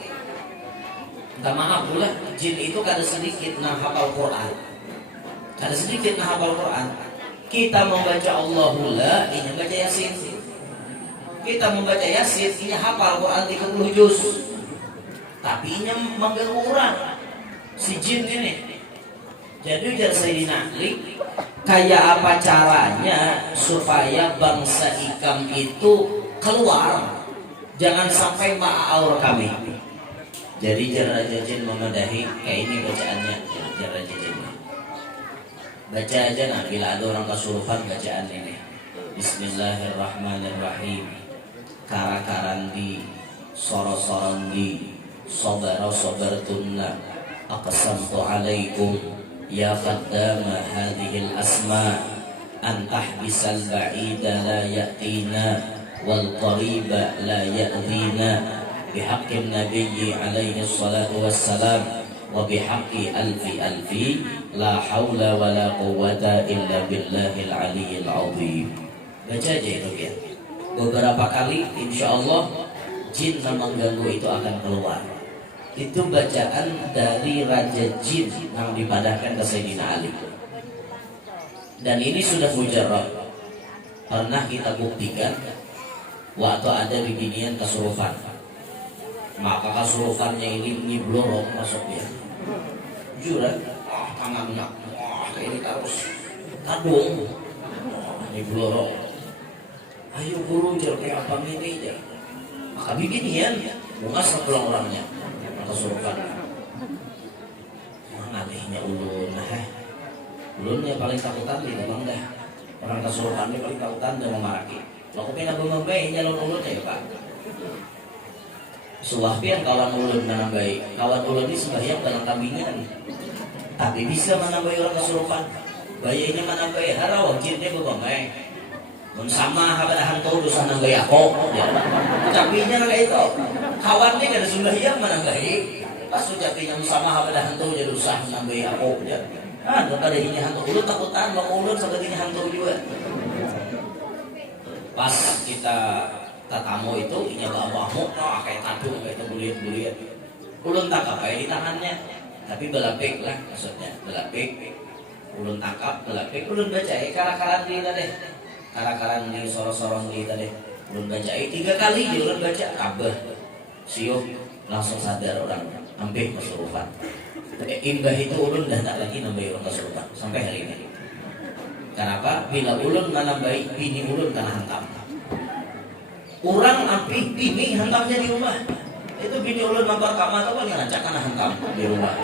Minta maaf pula, jin itu kada sedikit nah hafal Quran. Kada sedikit nah hafal Quran. Kita membaca Allahullah, ini baca Yasin. Kita membaca Yasin, ini hafal Quran 30 juz. Tapi ini mengganggu orang. Si jin ini. Jadi ujar Sayyidina Ali, kayak apa caranya supaya bangsa ikam itu keluar, jangan sampai ma'aur kami. Jadi jar Raja Jin memadahi kayak ini bacaannya. Jar Raja Jin baca aja nah, bila ada orang kesurupan bacaan ini. Bismillahirrahmanirrahim. Kara-karandi, soro-sorondi, sobaro-sobartunna, aqsamtu alaikum ya qaddama hadhil asma antah bisal ba'ida la ya'tina wal qariba la ya'dina bihaqqin nabiyyi alaihi salatu wassalam wa bihaqqi alfi la hawla wa la quwwata illa billahil aliyyil azim. Baca aja itu ya. Beberapa kali insyaallah jin yang mengganggu itu akan keluar. Itu bacaan dari Raja Jin yang dipadahkan ke Sayyidina Ali. Dan ini sudah mujarrab. Pernah kita buktikan waktu ada bibinian kesurupan. Maka kesurupannya ini nyiblorok masuk dia. Jujur, tangannya, kayak ini terus kadung, nyiblorok. Ayo guru jar kayak apa ini jar. Maka bibinian, bunga sebelah orangnya. Kesurupan anehnya ulun ulunnya paling takutan di bang dah orang kesurupan ini paling takutan dan memaraki lo kepina bemembai nyalon ulun ya pak suahpian kawan ulun menambai kawan ulun ini sembahyang dalam kambingan tapi bisa menambai orang kesurupan bayinya menambai harawang jinnya bemembai sama kepada hantu dosa nambai aku capinya kayak itu kawannya kada sembahyang menambahi pas ucapinya sama kepada hantu jadi dosa nambai aku kada ini hantu ulun takutan bang ulun sebetulnya hantu juga pas kita tatamu itu inya bawa-bawa kayak kadung kayak itu buliat-buliat ulun tangkap kayak di tangannya tapi belapik lah maksudnya belapik ulun tangkap belapik ulun baca kara-karan di deh kara-karan di sorong-sorong di tadi ulun baca 3 kali dia ulun baca kabeh siup langsung sadar orang hampir kesurupan imbah itu ulun dah tak lagi nambahi orang kesurupan sampai hari ini. Kenapa? Bila ulun menambahi bini ulun kena hantam orang ampi bini hantamnya di rumah itu bini ulun mampar kamar atau paling rancak kena hantam di rumah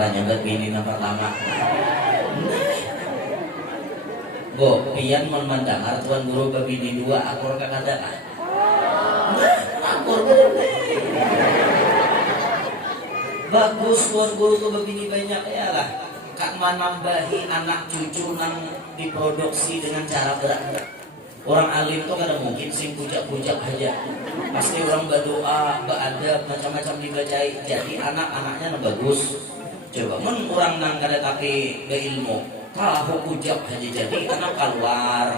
orang nyambat bini yang pertama Bo, pian memandang tuan guru babini 2 akur kakadakan akur bagus tuan guru ke babini banyak ya lah kak menambahi anak cucu nang diproduksi dengan cara berat orang alim tuh kadang mungkin sing pujak-pujak aja pasti orang berdoa beradab macam-macam dibacai jadi anak-anaknya bagus. Coba men orang nang kada tapi beilmu tahu pujak aja jadi anak keluar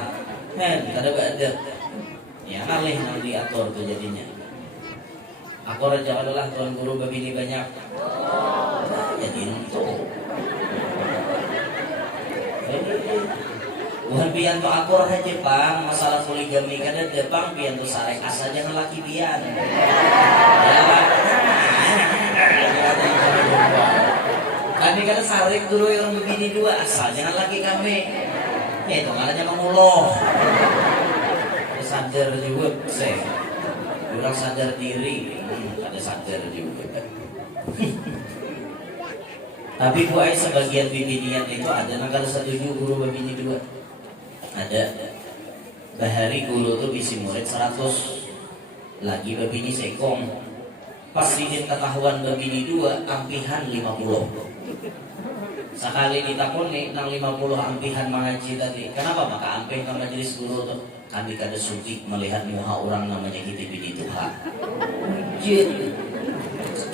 kada ada ya kalih nang diatur tuh jadinya aku raja adalah tuan guru babini banyak jadi itu bukan pian tuh akur aja bang masalah poligami kada ada bang pian tuh sarek asal jangan laki pian ya kami kan sarik dulu yang begini 2 asal jangan lagi kami itu kalanya menguloh sadar juga saya orang sadar diri ada sadar juga tapi buai sebagian bibinian itu ada kalau setuju guru babini 2 ada bahari guru tuh bisi murid 100 lagi babini sekong pas sidin ketahuan babini 2 ampihan 50 Sekali ditakoni nang 50 ampihan mengaji tadi. Kenapa maka ampih ke majelis guru tuh? Kami kada suci melihat muka orang namanya kita bini Tuhan. Jid,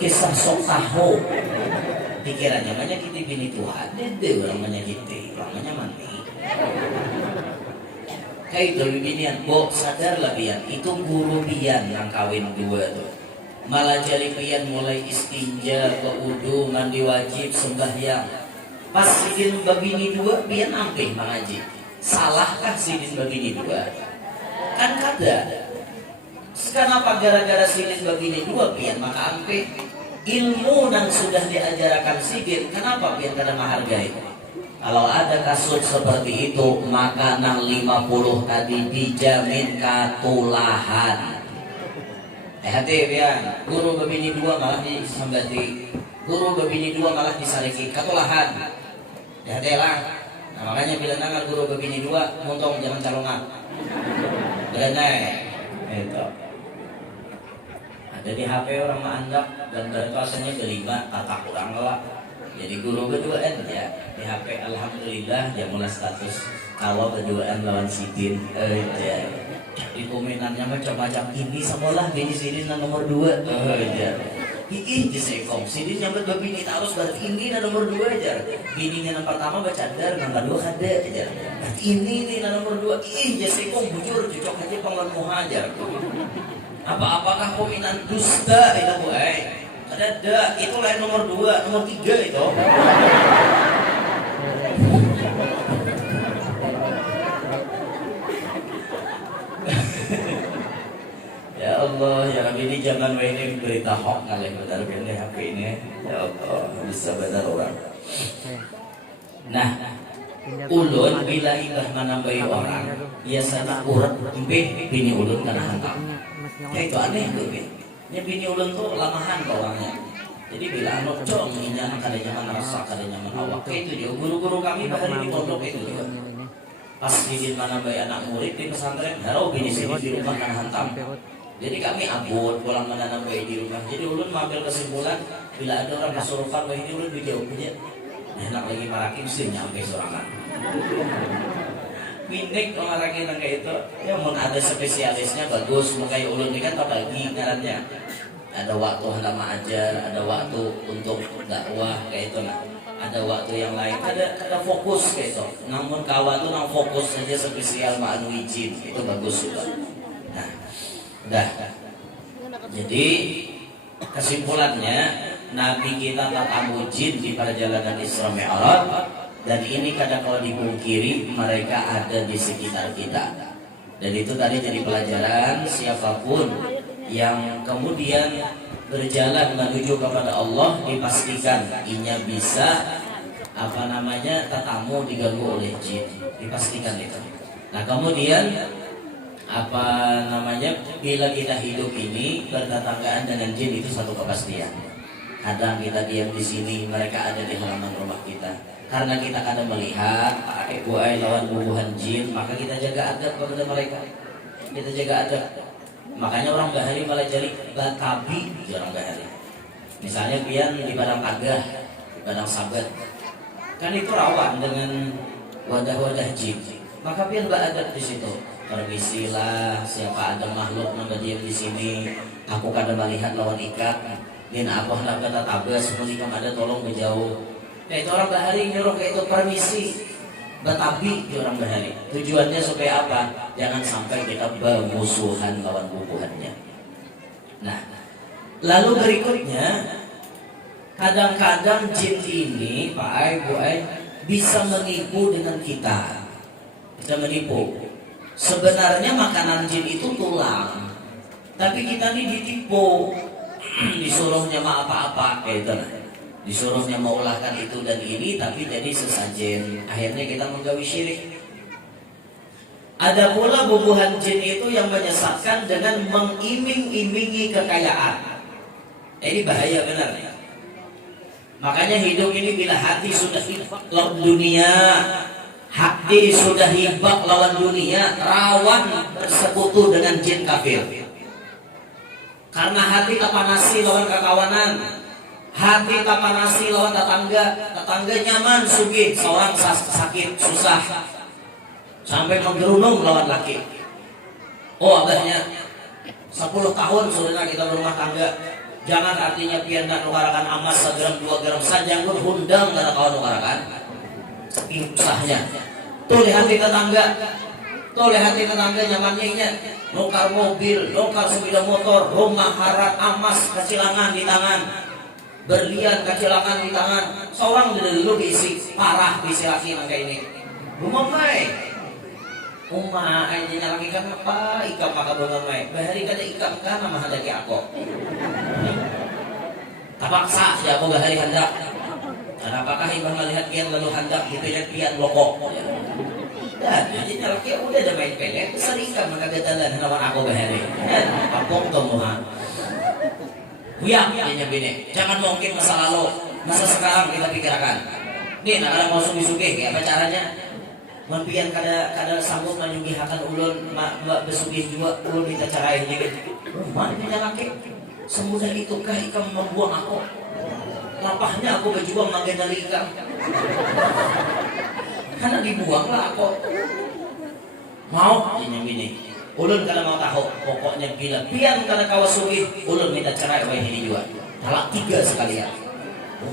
kisah sok tahu. Pikirannya banyak kita bini Tuhan. Dede orang banyak kita, orangnya mati. Kayak itu binian, bo sadarlah pian. Itu guru pian yang kawin dua tuh. Malah jadi pian mulai istinja, keudu, mandi wajib, sembahyang. Pas sidin babini dua, pian ampih mengaji. Salahkah sidin babini dua? Kan kada. Sekarang apa gara-gara sidin babini dua pian maka ampih ilmu yang sudah diajarkan sidin. Kenapa pian kada menghargai? Kalau ada kasus seperti itu maka nang 50 tadi dijamin katulahan. Hati pian, guru babini dua malah disambati, guru babini dua malah disariki katulahan. Hati lah. Nah, makanya bila nangar guru babini dua, muntong jangan calongan. Berenai. Itu. Ada di HP orang mandak gambar tulisannya kelima kata kurang lah. Jadi guru berduaan ya di HP alhamdulillah dia mulai status kawa berduaan lawan sidin. Ya. Di komenannya macam-macam ini sekolah bini sidin nomor 2. Ya. Ih, disekong sidin nyambut babini harus berarti ini nomor 2 aja. Bininya yang pertama bercadar, yang kedua kada aja. Berarti ini nih nomor 2. Ih, disekong bujur cocok aja pengen muhajar. Apakah komenan dusta itu bu? Ada itu lain nomor 2, nomor 3 itu. Ya Allah, ya Rabbi ini jangan ini berita hoax kali benar benar HP ini. Ya Allah, bisa benar orang. Nah, ulun bila ibah menambahi orang, biasanya urat bini ulun karena hantam. Ya itu aneh tuh, ini bini ulun tuh lamahan ke orangnya. Jadi bila anu cong ini kada nyaman rasa, kada nyaman awak. Kayak itu dia guru-guru kami bahkan di pondok itu juga. Pas izin menambahi anak murid di pesantren, harau bini sini di rumah karena hantam. Jadi kami abot pulang menanam bayi di rumah. Jadi ulun mengambil kesimpulan bila ada orang kesurupan bayi ini ulun dijauh punya. Enak lagi marakin sih nyampe sorangan. Minik orang yang kayak itu, ya mau ada spesialisnya bagus. Makanya ulun ini kan terbagi ngarannya. Ada waktu hendak mengajar, ada waktu untuk dakwah kayak itu nah. Ada waktu yang lain, ada fokus kayak itu. Namun kawan tuh nang fokus saja spesial ma'anu izin itu bagus juga. Nah. Dah. Jadi kesimpulannya Nabi kita tatamu jin di perjalanan Isra Mi'raj dan ini kadang kalau dipungkiri mereka ada di sekitar kita. Dan itu tadi jadi pelajaran siapapun yang kemudian berjalan menuju kepada Allah dipastikan inya bisa tatamu diganggu oleh jin, dipastikan itu. Nah kemudian bila kita hidup ini bertetanggaan dengan jin itu satu kepastian. Kadang kita diam di sini, mereka ada di halaman rumah kita. Karena kita kadang melihat buai lawan bubuhan jin, maka kita jaga adab kepada mereka. Kita jaga adab. Makanya orang bahari malah jadi batabi orang bahari. Misalnya pian di padang tagah, di padang sabat, kan itu rawan dengan wadah-wadah jin. Maka pian beradab di situ. Permisilah, siapa ada makhluk yang diam di sini, aku kadang melihat lawan ikat, dan aku hendak kata tabas, jika ada tolong menjauh. Ya itu orang bahari nyuruh kayak itu permisi, betabi di orang bahari. Tujuannya supaya apa? Jangan sampai kita bermusuhan lawan bubuhannya. Nah, lalu berikutnya, kadang-kadang jin ini, Pak Ai, Bu Ai, bisa menipu dengan kita. Bisa menipu. Sebenarnya makanan jin itu tulang, tapi kita ini ditipu, disuruhnya mau apa-apa, kayak itu lah. Disuruhnya mau ulahkan itu dan ini, tapi jadi sesajen. Akhirnya kita menggawi syirik. Ada pula bubuhan jin itu yang menyesatkan dengan mengiming-imingi kekayaan. Ini bahaya benar ya. Makanya hidup ini bila hati sudah lawan dunia, hati sudah hibak lawan dunia, rawan bersekutu dengan jin kafir. Karena hati kepanasi lawan kekawanan, Hati tapanasi lawan tetangga nyaman sugih, seorang sakit susah sampai menggerunung lawan laki. Oh abahnya 10 tahun sudah kita berumah tangga. Jangan artinya pian dan nukarakan amas 1 gram 2 gram saja pun hundang karena kawan nukarakan. Saking susahnya. Tuh lihat tetangga nyamannya nya. Nukar mobil, nukar sepeda motor, rumah harap amas kecilangan di tangan. Berlian kecilangan di tangan. Seorang dulu bisi parah bisi laki nangka ini. Bumamai. Uma aja laki kan apa? Ikam maka bumamai. Bahari kada ikam kan nama hadaki aku. Tapaksa siapa bahari hendak. Karena apakah ibang melihat kian lalu hendak dipilih kian lokok. Dan jadi laki udah ada main pelek. Sering ikam maka gadalan lawan aku bahari. Kapok temuhan. Buyang dia bini. Jangan mungkin masa lalu, masa sekarang kita pikirkan. Nih, nak ada mau sugi-sugi, apa caranya? Mempian kada sanggup menyugihakan ulun, mbak besugi juga ulun kita carain gitu. Mana punya laki? Semudah itukah ikam membuang aku? Lapahnya aku berjuang mengendali ikam. Karena dibuanglah aku. Mau dia bini. Ulun kada mau tahu, pokoknya bila pian kada kawas sugih, ulun minta cerai oleh ini juga. Talak 3 sekalian.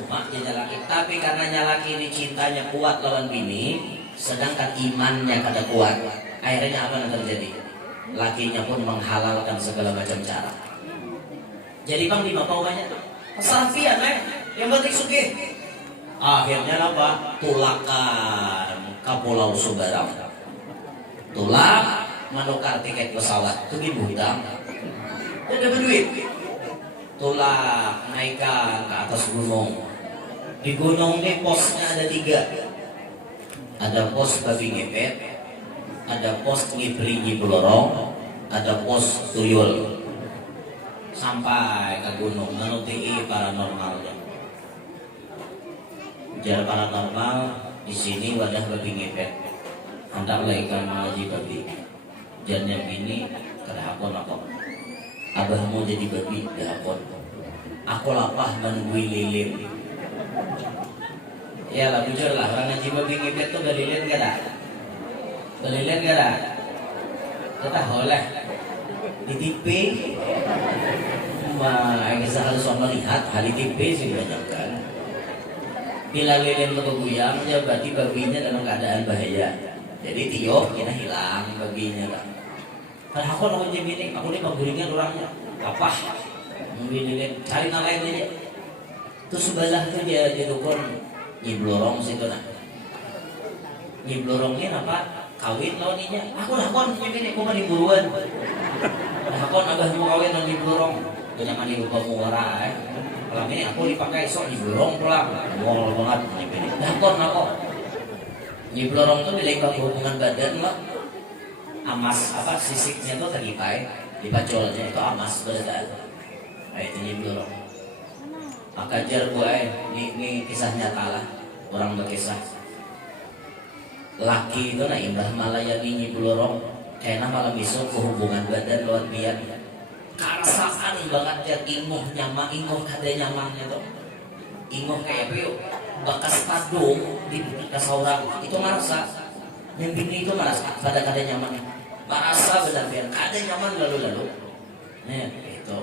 Maknya laki, tapi karena laki ini cintanya kuat lawan bini, sedangkan imannya kada kuat. Akhirnya apa yang terjadi? Lakinya pun menghalalkan segala macam cara. Jadi bang lima banyak. Masalah pian yang penting sugih. Akhirnya apa? Tulakan ke Pulau Sumbaram. Tulak menukar tiket pesawat itu ibu hitam dan dapat duit tulak naikkan ke atas gunung. Di gunung ini posnya ada 3, ada pos babi ngepet, ada pos ngibri nyibulorong, ada pos tuyul. Sampai ke gunung menuti paranormalnya. Jar paranormal di sini wadah babi ngepet, hendaklah ikan mengaji babi. Jangan bini kedahapon aku. Abahmu jadi babi dahapon. Aku lapah menunggu lilin. Ya lah jujur lah, orang ngaji babi ngepet tuh belilin kada? Belilin kada? Kita oleh di TV. Kisah harus melihat hal di TV sih banyak kan. Bila lilin bergoyang, ya berarti babinya dalam keadaan bahaya. Jadi tiup kita hilang babinya kan. Kalau aku nak jadi aku ni penggulingan orangnya apa? Mungkin cari nama lain dia. Tu sebelah tu dia dukun nyiblorong situ nak. Nyiblorong ni apa? Kawin lawan ninya. Aku jadi aku mah diburuan. Aku abah mau kawin lawan nyiblorong. Banyak mani lupa muara. Kalau ini aku dipakai sok nyiblorong pulang. Ngol banget jadi. Aku nyiblorong tu bila hubungan badan lah. Amas apa sisiknya tuh terlipai dipacolnya itu amas beredar. Nah itu nyiblorong. Maka jar gue ini kisah nyata lah, orang berkisah. Laki itu na imbah malayani nyiblorong kena malam besok hubungan badan lawan biar karasakan banget ya ingoh nyaman ingoh kada nyamannya tuh ingoh kayak piu bekas padung di kasaurang itu ngerasa yang bini itu merasa pada kada nyaman. Merasa benar-benar kada nyaman lalu-lalu. Nah, itu.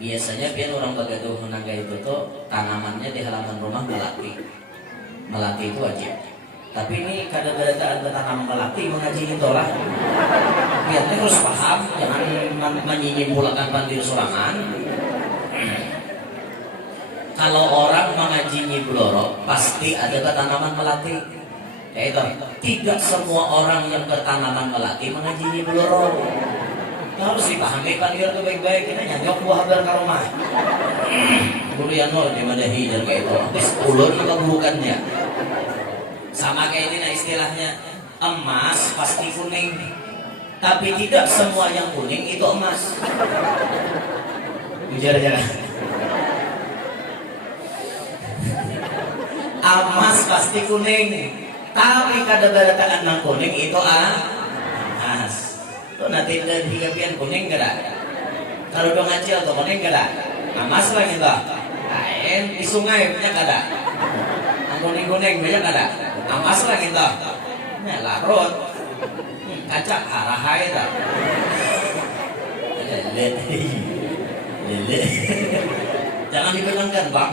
Biasanya biar orang Bagaduh menangga itu tuh tanamannya di halaman rumah melati. Melati itu wajib. Tapi ini kada-kada ada tanaman melati mengaji itu lah. Biarnya harus paham, jangan menyimpulkan pandir sorangan. Kalau orang mengaji nyibloro pasti ada tanaman melati. Ya itu, tidak semua orang yang bertanaman melati mengaji nyiblorong. Harus dipahami kan dia tuh baik-baik. Kita nyanyok buah bar ke rumah. Durian di madahi dan kayak itu. Habis ulur keburukannya. Sama kayak ini nah istilahnya emas pasti kuning. Tapi tidak semua yang kuning itu emas. Jujur aja. Emas pasti kuning. Tapi kada barataan nang kuning itu emas. Tuh nanti dari 3 pian kuning kada. Kalau dong ngacil tuh kuning kada. Emas lah kita. Lain di sungai banyak ada. Kuning-kuning banyak ada. Amas lah kita. Nah, larut. Kacak harahai dah. Lele. Jangan dibenarkan, Bang.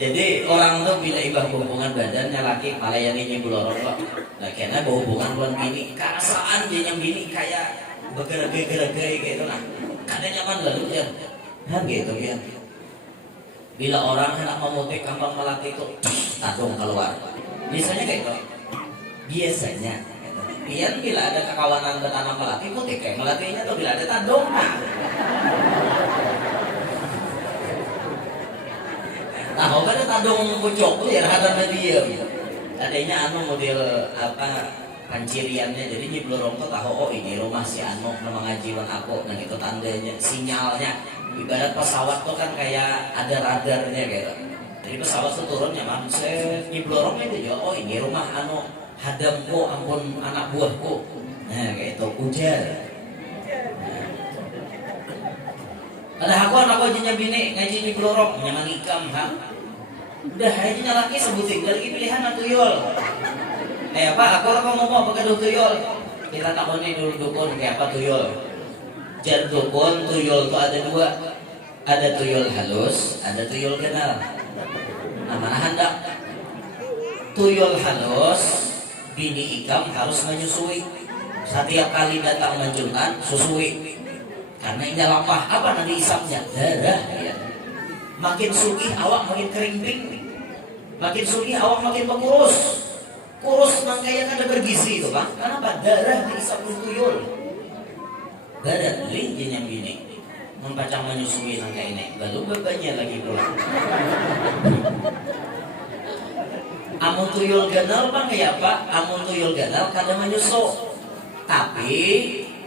Jadi orang tuh bila ibah hubungan badannya laki malayani nyebulorong kok. Nah karena berhubungan dengan bini, kasaan dia yang bini kayak bergerak-gerak gitu nah. Kada nyaman lalu ya. Nah gitu ya. Bila orang hendak memutik kambang melati itu tadung keluar. Biasanya kayak gitu. Biasanya. Biar bila ada kekawanan bertanam melati mutik kayak melatinya tuh bila ada tadung nah. Nah, kalau ada tadung pucuk tuh ya ada diem. Adanya model apa panciriannya. Jadi nyeblorong tuh tahu oh ini rumah si nama ngajiwan aku. Nah itu tandanya, sinyalnya. Ibarat pesawat tuh kan kayak ada radarnya gitu. Jadi pesawat tuh turunnya manusia nyeblorong itu ya oh ini rumah hadamku ampun anak buahku. Nah kayak itu ujar. Ada aku aja bini ngaji di pelorok nyaman ikam ha. Udah aja laki sebutin dari pilihan tuyul. Apa aku mau pakai tuyul. Kita takoni dulu dukun kayak apa tuyul. Jan dukun tuyul tuh ada dua. Ada tuyul halus, ada tuyul kenal. Nah mana hendak tuyul halus bini ikam harus menyusui. Setiap kali datang menjuntan susui. Karena ini lapah apa nanti isapnya darah ya. Makin sugih awak makin kerimping, makin sugih awak makin kurus nang kayak kada bergizi itu Pak. Kenapa darah diisap tuyul? Darah linjin yang bini mempacang menyusui nang kayak ini lalu bebannya lagi pulang. Amun tuyul ganal Bang kayak apa? Amun tuyul ganal kada menyusu tapi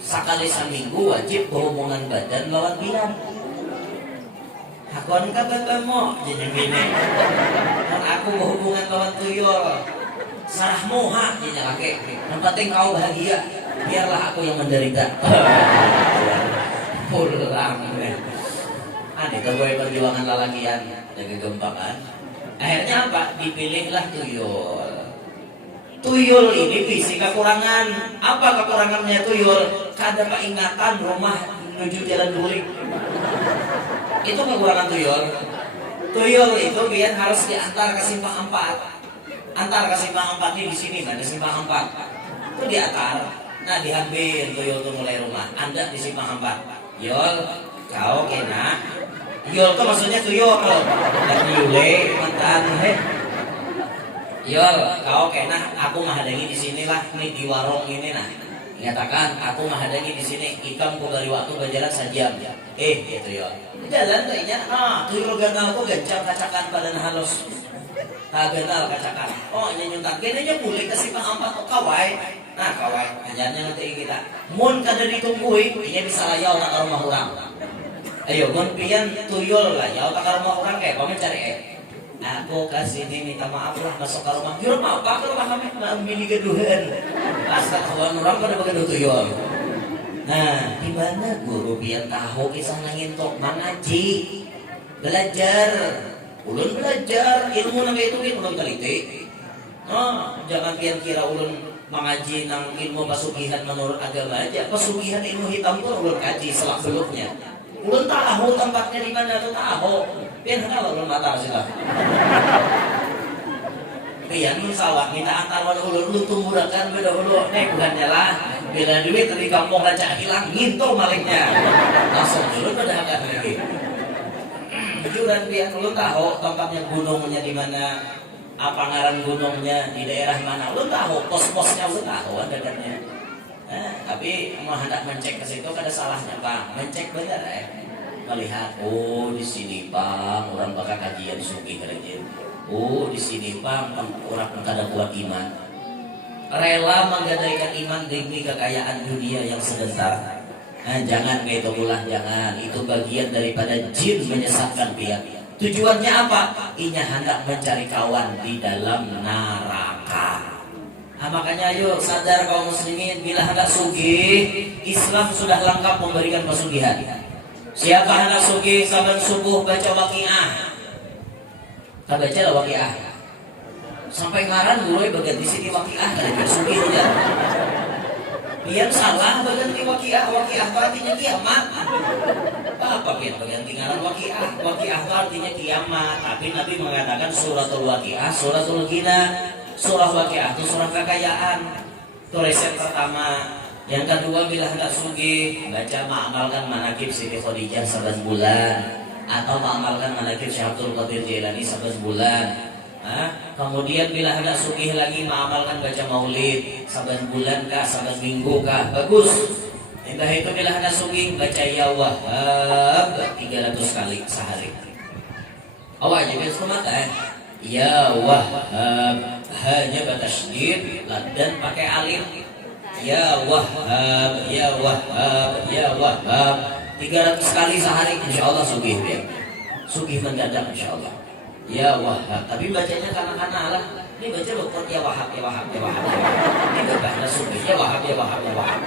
sekali seminggu wajib berhubungan badan lawan bilan. Hakon kabatamu jadi gini. Dan aku berhubungan lawan tuyul. Sarahmu ha jadi laki. Yang penting kau bahagia. Biarlah aku yang menderita. Pulang. Itu gue perjuangan lalakian. Ada kegempakan. Akhirnya apa? Dipilihlah tuyul. Tuyul ini visi kekurangan. Apa kekurangannya tuyul? Kada keingatan rumah menuju jalan duling. Itu kekurangan tuyul. Tuyul itu biar harus diantar ke simpang 4. Antar ke simpang 4 ini di sini ada simpang 4. Itu diantar. Nah diambil tuyul itu mulai rumah. Anda di simpang 4. Yol, kau kena. Yol itu maksudnya tuyul. Dan yule mantan Yol, kau kena aku menghadangi di sinilah nih di warung ini nah. Nyatakan aku menghadangi di sini ikam ku bari waktu berjalan sajam. Gitu Yol. Jalan kayaknya tuyul ganal ku gancang kacakan badan halus. Ganal kacakan. Oh ini nyuntak kene nya boleh kasih paham apa kawai. Nah kawai ajarnya nanti kita. Mun kada ditungguin ini bisa layau tak ke rumah orang. Ayo mun pian tuyul layau tak ke rumah orang kayak kau mencari aku kasih ini minta maaf lah masuk ke rumah. Di rumah apa? Ke rumah kami mini geduhan. Asal kawan orang pada begitu tuyul. Nah, di mana guru biar tahu kisah ngintok mengaji, belajar, ulun belajar ilmu nang itu ulun teliti. Jangan biar kira ulun mengaji nang ilmu pesugihan menurut agama aja. Pesugihan ilmu hitam pun ulun kaji selak beluknya. Ulun tahu tempatnya di mana tuh tahu. Biar kenal ulun mata sudah. Pian sawah minta antar wan ulun lu tumurakan beda ulu bukannya lah. Bila duit dari kampung raja hilang nginto malingnya. Langsung ulun pada agak lagi. Jujuran biar ulun tahu tempatnya gunungnya di mana, apa ngaran gunungnya di daerah mana. Ulun tahu pos-posnya ulun tahu dekatnya. Tapi mau hendak mencek ke situ kada salahnya Pak. Mencek benar melihat di sini Bang orang bakal kajian suki kerajaan. Di sini Bang orang kada kuat iman. Rela menggadaikan iman demi kekayaan dunia yang sebentar. Jangan kayak itu pula jangan. Itu bagian daripada jin menyesatkan pihak. Tujuannya apa? Inya hendak mencari kawan di dalam neraka. Makanya ayo sadar kaum muslimin bila hendak sugih, Islam sudah lengkap memberikan pesugihan. Siapa hendak sugih saban subuh baca waqiah. Tak baca lah waqiah. Sampai ngaran mulai berganti sini waqiah kali sugih aja. Biar salah berganti waqiah, waqiah itu artinya kiamat. Apa biar berganti ngaran waqiah? Waqiah itu artinya kiamat. Tapi Nabi mengatakan suratul waqiah, suratul ghina. Surah waqiah itu surah kekayaan. Itu resep pertama. Yang kedua, bila hendak sugih baca mengamalkan manaqib Siti Khadijah 11 bulan atau mengamalkan manaqib Syekh Abdul Qadir Jailani 11 bulan. Kemudian bila hendak sugih lagi mengamalkan baca maulid 11 bulan kah, 11 minggu kah, bagus. Entah itu bila hendak sugih baca ya Wahhab 300 kali sehari. Awak juga semangat ya Wahhab, hanya batasydid dan pakai alif. Ya Wahhab, ya Wahhab, ya Wahhab 300 kali sehari, insya Allah sugih ya. Sugih mendadak insya Allah. Ya Wahhab, tapi bacanya kanak-kanak lah. Ini baca bukan ya Wahhab, ya Wahhab, ya Wahhab. Ini berbahasa sugih, ya Wahhab, ya Wahhab, ya Wahhab.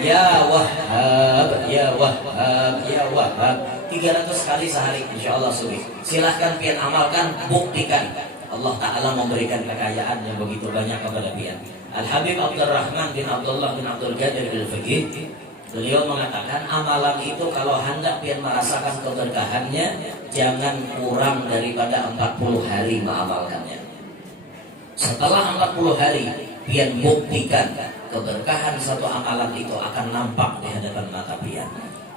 Ya Wahhab, ya Wahhab, ya Wahhab 300 kali sehari, insya Allah sugih. Silahkan pian amalkan, buktikan. Allah Ta'ala memberikan kekayaan yang begitu banyak kepada pian. Al-Habib Abdurrahman bin Abdullah bin Abdul Qadir al-Faqih, beliau mengatakan amalan itu kalau hendak pian merasakan keberkahannya, jangan kurang daripada 40 hari mengamalkannya. Setelah 40 hari pian buktikan keberkahan satu amalan itu akan nampak di hadapan mata pian.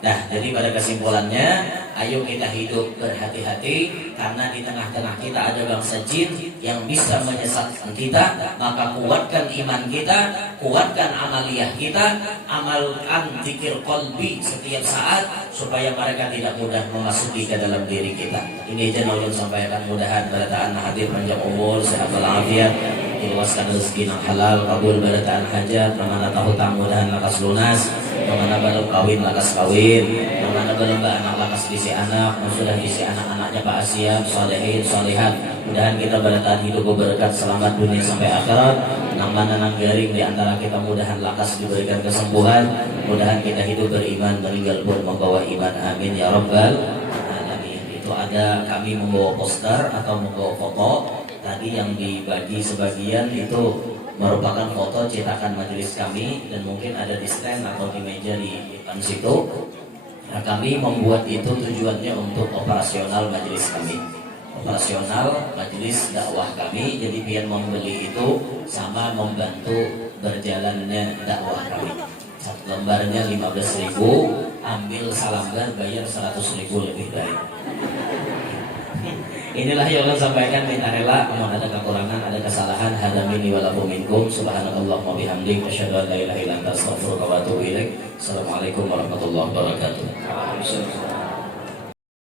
Nah, jadi pada kesimpulannya, ayo kita hidup berhati-hati karena di tengah-tengah kita ada bangsa jin yang bisa menyesatkan kita. Maka kuatkan iman kita, kuatkan amaliyah kita, amalkan zikir qalbi setiap saat supaya mereka tidak mudah memasuki ke dalam diri kita. Ini aja yang sampaikan, mudahan barataan hadir panjang umur, sehat walafiat, diluaskan rezeki yang halal, kabul barataan hajat, mana tahu tak mudahan lakas lunas. Yang mana belum kawin lakas kawin, yang mana belum anak lakas isi anak, yang sudah isi anak-anaknya Pak Asia, solehin, solehat. Mudahan kita bertahan hidup berkat selamat dunia sampai akhirat. Yang mana nang garing di antara kita mudahan lakas diberikan kesembuhan. Mudahan kita hidup beriman, meninggal pun membawa iman. Amin ya rabbal alamin. Itu ada kami membawa poster atau membawa foto. Tadi yang dibagi sebagian itu merupakan foto cetakan majelis kami dan mungkin ada di stand atau di meja di depan situ. Nah, kami membuat itu tujuannya untuk operasional majelis kami, operasional majelis dakwah kami. Jadi pian membeli itu sama membantu berjalannya dakwah kami. Satu lembarnya 15.000, ambil salambar bayar 100.000 lebih baik. Inilah yang Allah sampaikan, minta rela. Kalau ada kekurangan, ada kesalahan, hadamini walakum minkum. Subhanallah wa bihamdik, asyhadu an la ilaha illa anta, astaghfiruka wa atubu ilaik. Assalamualaikum warahmatullahi wabarakatuh.